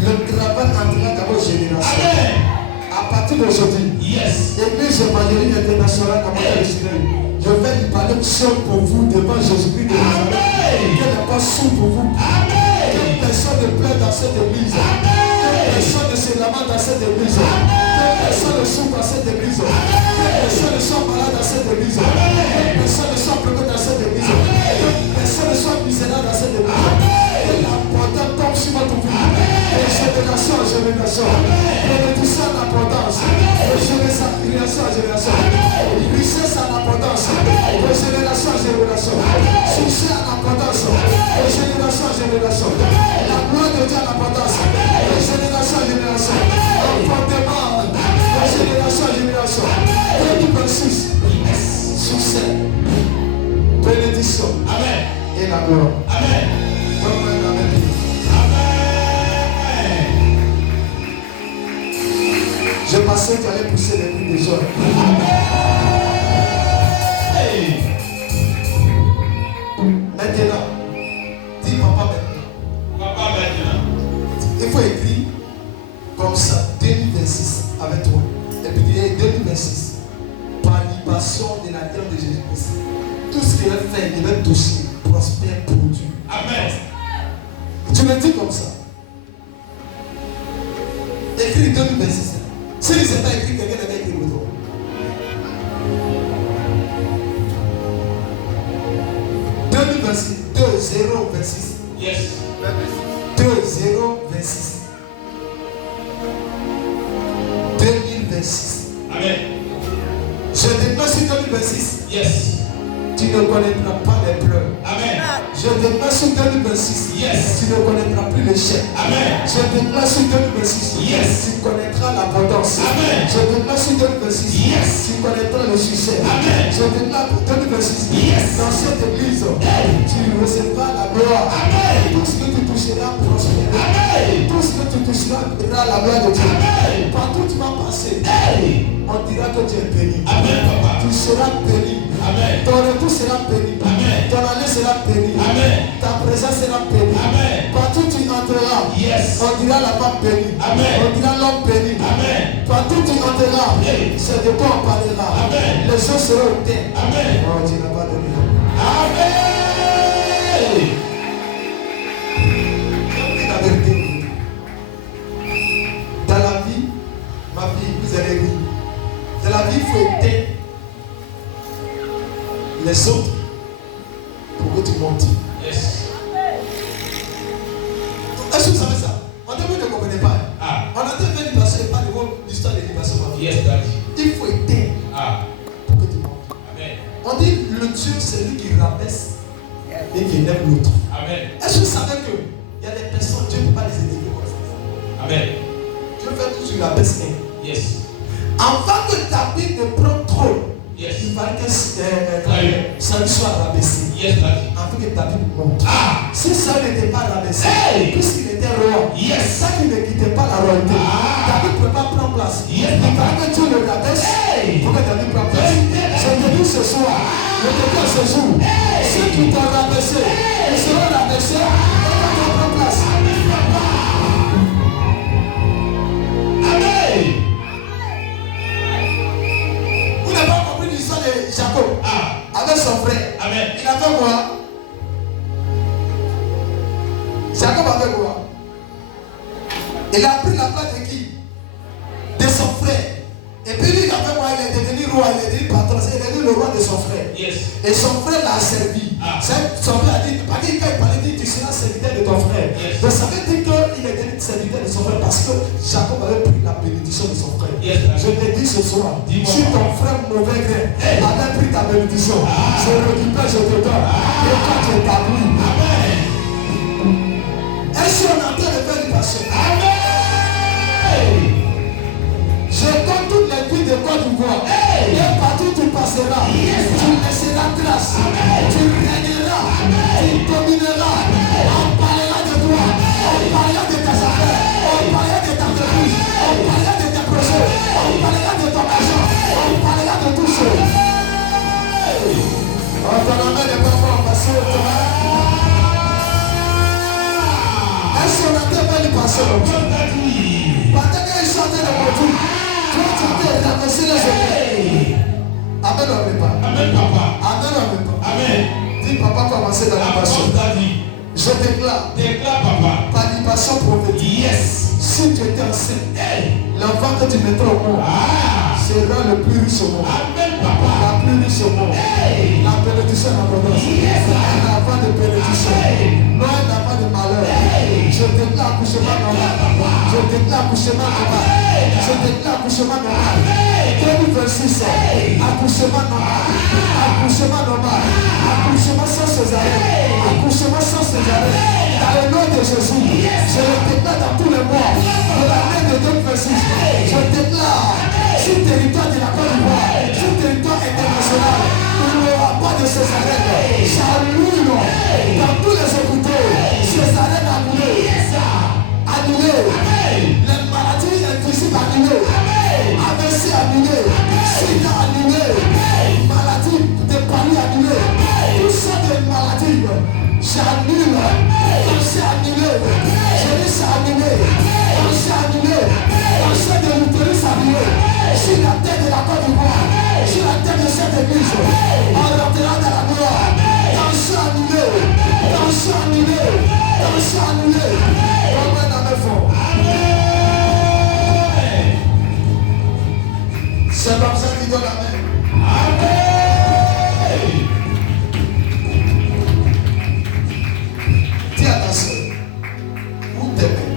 Le travail entrera dans vos générations. Amen. À partir d'aujourd'hui, yes. Église évangélique internationale, comment elle est? Je vais lui parler seul pour vous devant Jésus-Christ de Nazareth. Qu'elle n'est pas sourde pour vous. Amen. Que personne ne pleure dans cette église. Amen. Que personne ne se lamente dans cette église. Que personne ne souffre dans cette église. Que personne ne soit malade dans cette église. Que personne ne soit bloqué dans cette église. Que personne ne soit misérable dans cette église. Que l'abondance tombe sur votre vie. De génération en génération. Bénédiction en abondance. De génération en génération. Richesse en abondance. De génération en génération. Succès en abondance. De génération en génération. La gloire de Dieu en abondance. De génération en génération. Enfantement. De génération en génération. 2026. Succès. Bénédiction. Amen. Et la gloire. Amen. Amen. Amen. Je pensais que tu allais pousser les cris des gens. Amen. 26. Par libation de l'alliance de Jésus-Christ, tout ce qu'il va faire, il va toucher, prospère, produit. Amen. Tu me dis comme ça. Écris 2026. Si il ne s'est pas écrit, quelqu'un n'a écrit le toi. « 2026. Yes. 2026. 2026. Amen. Je déclare sur 2026. Yes. Tu ne connaîtras pas les pleurs. Amen. Je déclare sur 2026. Yes. Tu ne connaîtras plus l'échec. Amen. Je déclare sur 2026. Yes. Tu connaîtras l'abondance. Amen. Je déclare sur 2026. Yes. Tu connaîtras le succès. Amen. Je déclare pour 2026. Yes. Dans cette église, tu recevras la gloire. Amen. Tout ce que tu toucheras prospérera. Amen. Tout ce que tu toucheras verra la gloire de Dieu. Amen. Partout où tu vas passer, on dira que tu es béni. Amen, papa. Tu seras béni. Amen. Ton retour sera béni. Amen. Ton allée sera béni. Amen. Ta présence sera bénie. Amen. Partout où tu entreras, Yes. on dira la femme bénie. Amen. On dira l'homme béni. Amen. Partout où tu entreras, Hey. c'est de toi on parlera. Amen. Les choses seront éteintes. Amen. Oh, tu n'as pas donné. Amen. C'est la vérité. Dans la vie, ma vie, vous allez rire. Dans la vie, il faut éteindre les autres pour que tu montes. Yes. Est-ce que vous savez ça? On ne comprenait pas. Ah. On a fait l'animation et pas l'histoire de l'animation. Yes, daddy. Il faut éteindre Ah. pour que tu montes. Amen. On dit le Dieu, c'est lui qui rabaisse et qui élève l'autre. Amen. Est-ce que vous savez qu'il y a des personnes, Dieu ne peut pas les élever comme ça? Amen. Dieu fait tout sur la baisse. Yes. Avant que ta vie ne prenne trop, Yes. il fallait que ça lui soit rabaissé. Yes, daddy. Afin que ta vie monte. Ah. Si ça n'était pas rabaissé, Hey. puisqu'il était roi, Yes. ça qui ne quittait pas la royauté, Ah. ta vie ne peut pas prendre place. Yes, Il papa. fallait que Dieu le rabaisse Hey. pour que ta vie prenne place. Je te dis ce soir, je te dis ce jour, ceux qui t'ont rabaissé, ils seront rabaissés et quand tu prends place. Amen. Vous n'avez pas compris l'histoire de Jacob Ah. avec son frère. Amen. Il a fait quoi? Jacob a fait quoi? Il a pris la place de qui? De son frère. Et puis lui, il a fait quoi? Il est devenu roi, il est devenu patron, il est devenu le roi de son frère. Yes. Et son frère l'a servi. Ah. Son frère a dit, quand il parlait, il dit, tu seras serviteur de ton frère. Yes. Donc ça veut dire qu'il est devenu serviteur de son frère parce que Jacob avait pris la bénédiction de son frère. Yes. Je te dis ce soir, Dis-moi. si ton frère mauvais grain Hey. avait pris ta bénédiction, je récupère, je te donne. Et toi tu établis. Amen. Est-ce qu'on est en train de faire du passé? Amen. Je donne toutes les villes de Côte d'Ivoire. Hey. Et partout où tu passeras, Yes. tu laisseras trace. Amen. Tu régneras. Tu domineras. On parlera de toi. On parlera de tes affaires. On parlera de ta entreprise. On parlera de tes projets. On parlera de ton argent. On parlera de tout ça. On t'en amène les papas parce que est-ce qu'on a fait du passé? Pendant qu'ils chantaient le retour, toi tu t'es rabaissé les autres. Amen, on ne pas. Amen, papa. Amen, on ne pas. Amen. Dis papa commencer dans la passion. Apôtre daddy. Je déclare Déclare, papa. par l'impression prophétique. Yes. Si tu étais enceinte, Hey. l'enfant que tu mettras au monde Ah. sera le plus riche au monde. Amen, papa. La plus riche au monde. Hey. La bénédiction en abondance. Yes. Un enfant de bénédiction. Amen. Non un enfant de malheur. Hey. Je déclare accouchement normal. Je déclare accouchement normal. Je déclare accouchement normal. 2026. Accouchement normal. Accouchement normal. Accouchement sans césarien. Accouchement sans césarien. Dans le nom de Jésus. Je le déclare dans tous les mois. De l'année de 2026. Je déclare sur le territoire de la Côte d'Ivoire. Sur le territoire international. Il n'y aura pas de césarien. J'allume dans tous les hôpitaux. Césarien annulé. Annulé. Les maladies invisibles annulées. AVC annulé. Sida annulé. Maladie de Paris annulée. Tout ça de maladies. J'annule. Cancer annulé. Jeunesse annulé. Cancer annulé. Cancer de l'utérus annulé. Sur la tête de la Côte C'est comme ça qu'il donne la main. Amen. Dis à ta soeur, où t'aimer.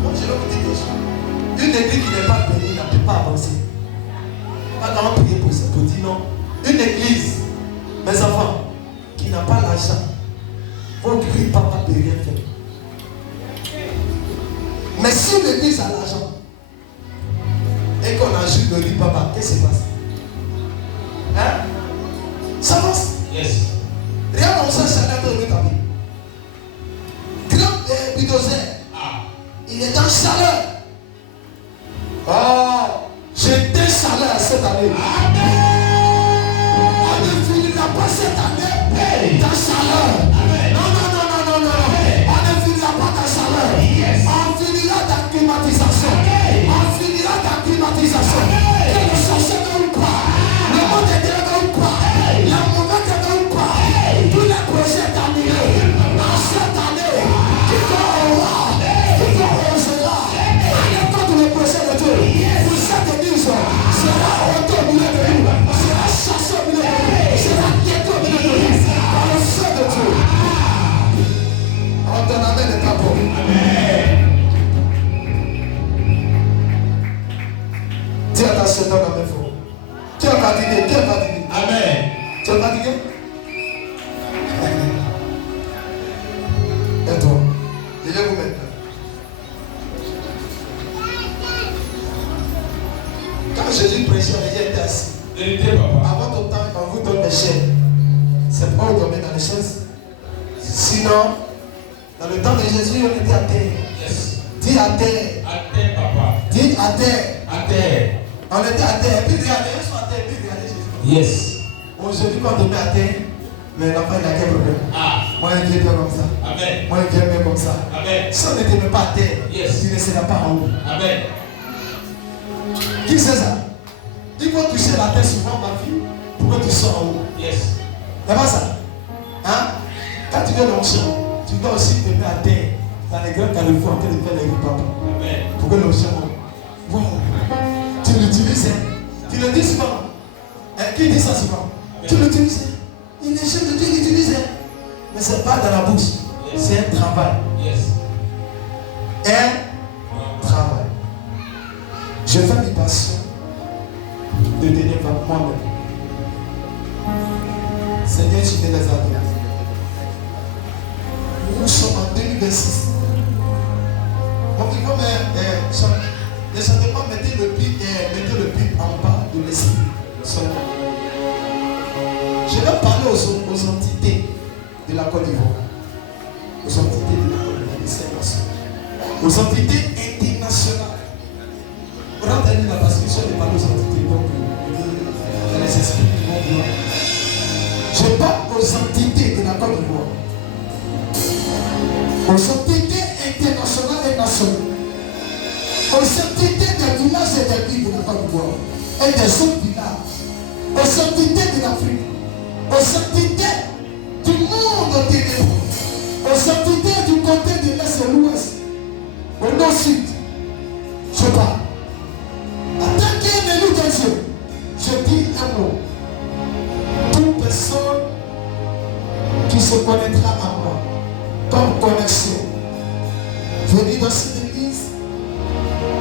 Moi, je vais vous dire quelque chose. Une église qui n'est pas bénie ne peut pas avancer. Pas comment prier pour ça, pour dire non. Une église, mes enfants, qui n'a pas l'argent, vont crier papa peut rien faire. Mais si l'église a l'argent et qu'on a juste de lui papa, qu'est-ce qui se passe? Hein? Ça passe? Yes. Regarde on sait chacun de nous taper. Grand bulldozer, il est en chaleur. Oh, j'ai des chaleurs cette année. Amen. On ne finira pas cette année dans chaleur. Amen. Non. On ne finira pas dans chaleur. Yes. On finira dans climatisation. Amen. On finira dans climatisation. Amen. Que le chercheur ne ou pas, le monde est derrière ou pas, la mauvaise est ou pas, tous les projets terminés. En cette année, quiconque aura, quiconque osera, à l'époque le projet de Dieu, pour cette église, sera auto au milieu de nous, sera chassé au milieu de nous, sera guetté au milieu de nous, par le feu de Dieu. On donne amen les capot. Amen. Dis à ta soeur dans la main fort. Tu es fatigué, tu es fatigué. Amen. Tu es fatigué? Et toi? Levez-vous maintenant. Quand Jésus prêchait, les gens étaient assis. Vérité, papa. Avant ton temps, quand on vous donne des chaises, c'est pas vous dormez dans les chaises. Sinon, dans le temps de Jésus, on était à terre. Yes. Dis à terre. À terre, papa. Dis à terre. À terre. On était à terre. Et puis regardez, ils sont à terre. Et puis regardez Jésus. Yes. Aujourd'hui, quand on te met à terre, mais l'enfant il a quel problème? Moi, il vient bien comme ça. Amen. Moi, il vient bien comme ça. Amen. Si on ne te met pas à terre, Yes. tu ne seras pas en haut. Amen. Qui sait ça? Il faut toucher la terre souvent, ma fille, pour que tu sois en haut. Yes. C'est pas ça? Hein? Quand tu viens dans le champ, tu dois aussi te mettre à terre dans les grands carrefours en train de faire les repas. Amen. Pour que le champ. Wow. Tu l'utilises, hein? Tu le dis souvent. Hein? Qui dit ça souvent? Amen. Tu l'utilises. Il est chef de Dieu qui utilise. Mais ce n'est pas dans la bouche. Yes. C'est un travail. Yes. Un travail. Je fais mes passions de tenir par moi-même. Seigneur, je te les adore. Nous sommes en 2026. Donc il faut ne simplement mettre le pied en bas de l'esprit. Seulement. Je vais parler aux entités de la Côte d'Ivoire. Aux entités de la Côte d'Ivoire, aux entités internationales. Rendez-nous la passion de parler aux entités. Donc, les esprits qui vont bien. Je parle aux entités de la Côte d'Ivoire. Aux entités internationales et nationales. Aux entités des villages et des villes de la Côte d'Ivoire. Et des autres villages. Aux entités de l'Afrique. Aux entités du monde ténébreux. Aux entités du côté de l'Est et l'Ouest. Au Nord-Sud. Je parle. En tant qu'élu de Dieu, je dis un mot. Toute personne qui se connaîtra à moi comme connexion, venir dans cette église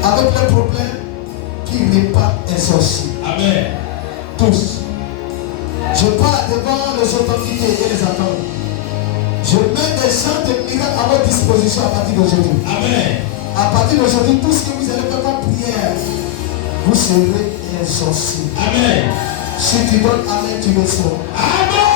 avec les problèmes qui n'est pas exorcisé. Amen. Tous. Je parle devant les autorités et les attentes. Je mets des gens de miracles à votre disposition à partir d'aujourd'hui. Amen. À partir d'aujourd'hui, tout ce que vous allez faire comme prière, vous serez exorcisé. Amen. Si tu donnes Amen, tu reçois. Amen.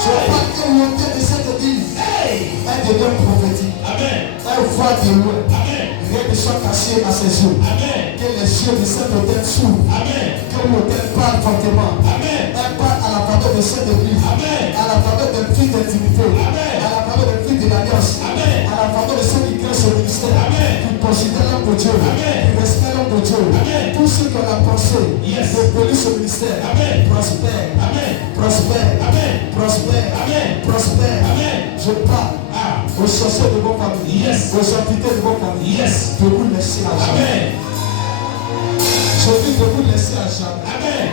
Je parle que l'auteur de cette église, elle devient prophétique. Amen. Elle voit de loin. Amen. Rien ne soit caché à ses yeux. Amen. Que les yeux de cet auteur s'ouvrent. Amen. Que l'auteur parle fortement. Amen. Elle parle à la faveur de cette église. Amen. À la faveur des filles d'intimité. Amen. À la faveur des filles de l'alliance. Amen. À la faveur de ceux qui créent ce ministère. Amen. Qui considèrent l'homme de Dieu. Amen. Qui respectent l'homme de Dieu. Amen. Tous ceux qui ont la pensée Yes. de bénir ce ministère. Amen. Prospère. Amen. Prospère. Amen. Prospère. Amen. Prospère. Amen. Je parle aux chercheurs de vos familles. Yes. Aux entités de vos familles. Yes. De vous laisser agir. Amen. Je Je dis de vous laisser à jamais. Amen.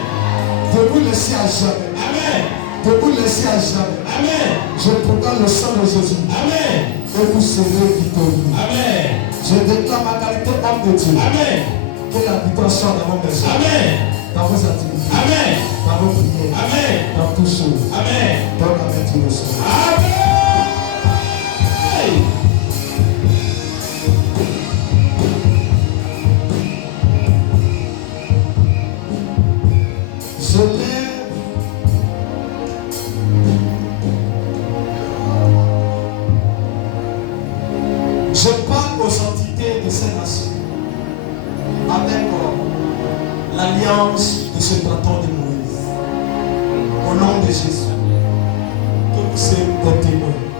De vous laisser à jamais. Amen. De vous laisser à jamais. Amen. Je proclame le sang de Jésus. Amen. Et vous serez victorieux. Amen. Je déclare ma qualité homme de Dieu. Amen. Que la victoire soit dans vos maisons. Amen. Dans vos activités. Amen. Dans vos prières. Amen. Dans toutes choses. Amen. Donne la main, tu le sens. Amen. Je lève je parle aux entités de ces nations avec l'alliance de ce bâton de Moïse. Au nom de Jésus, que vous soyez des témoins.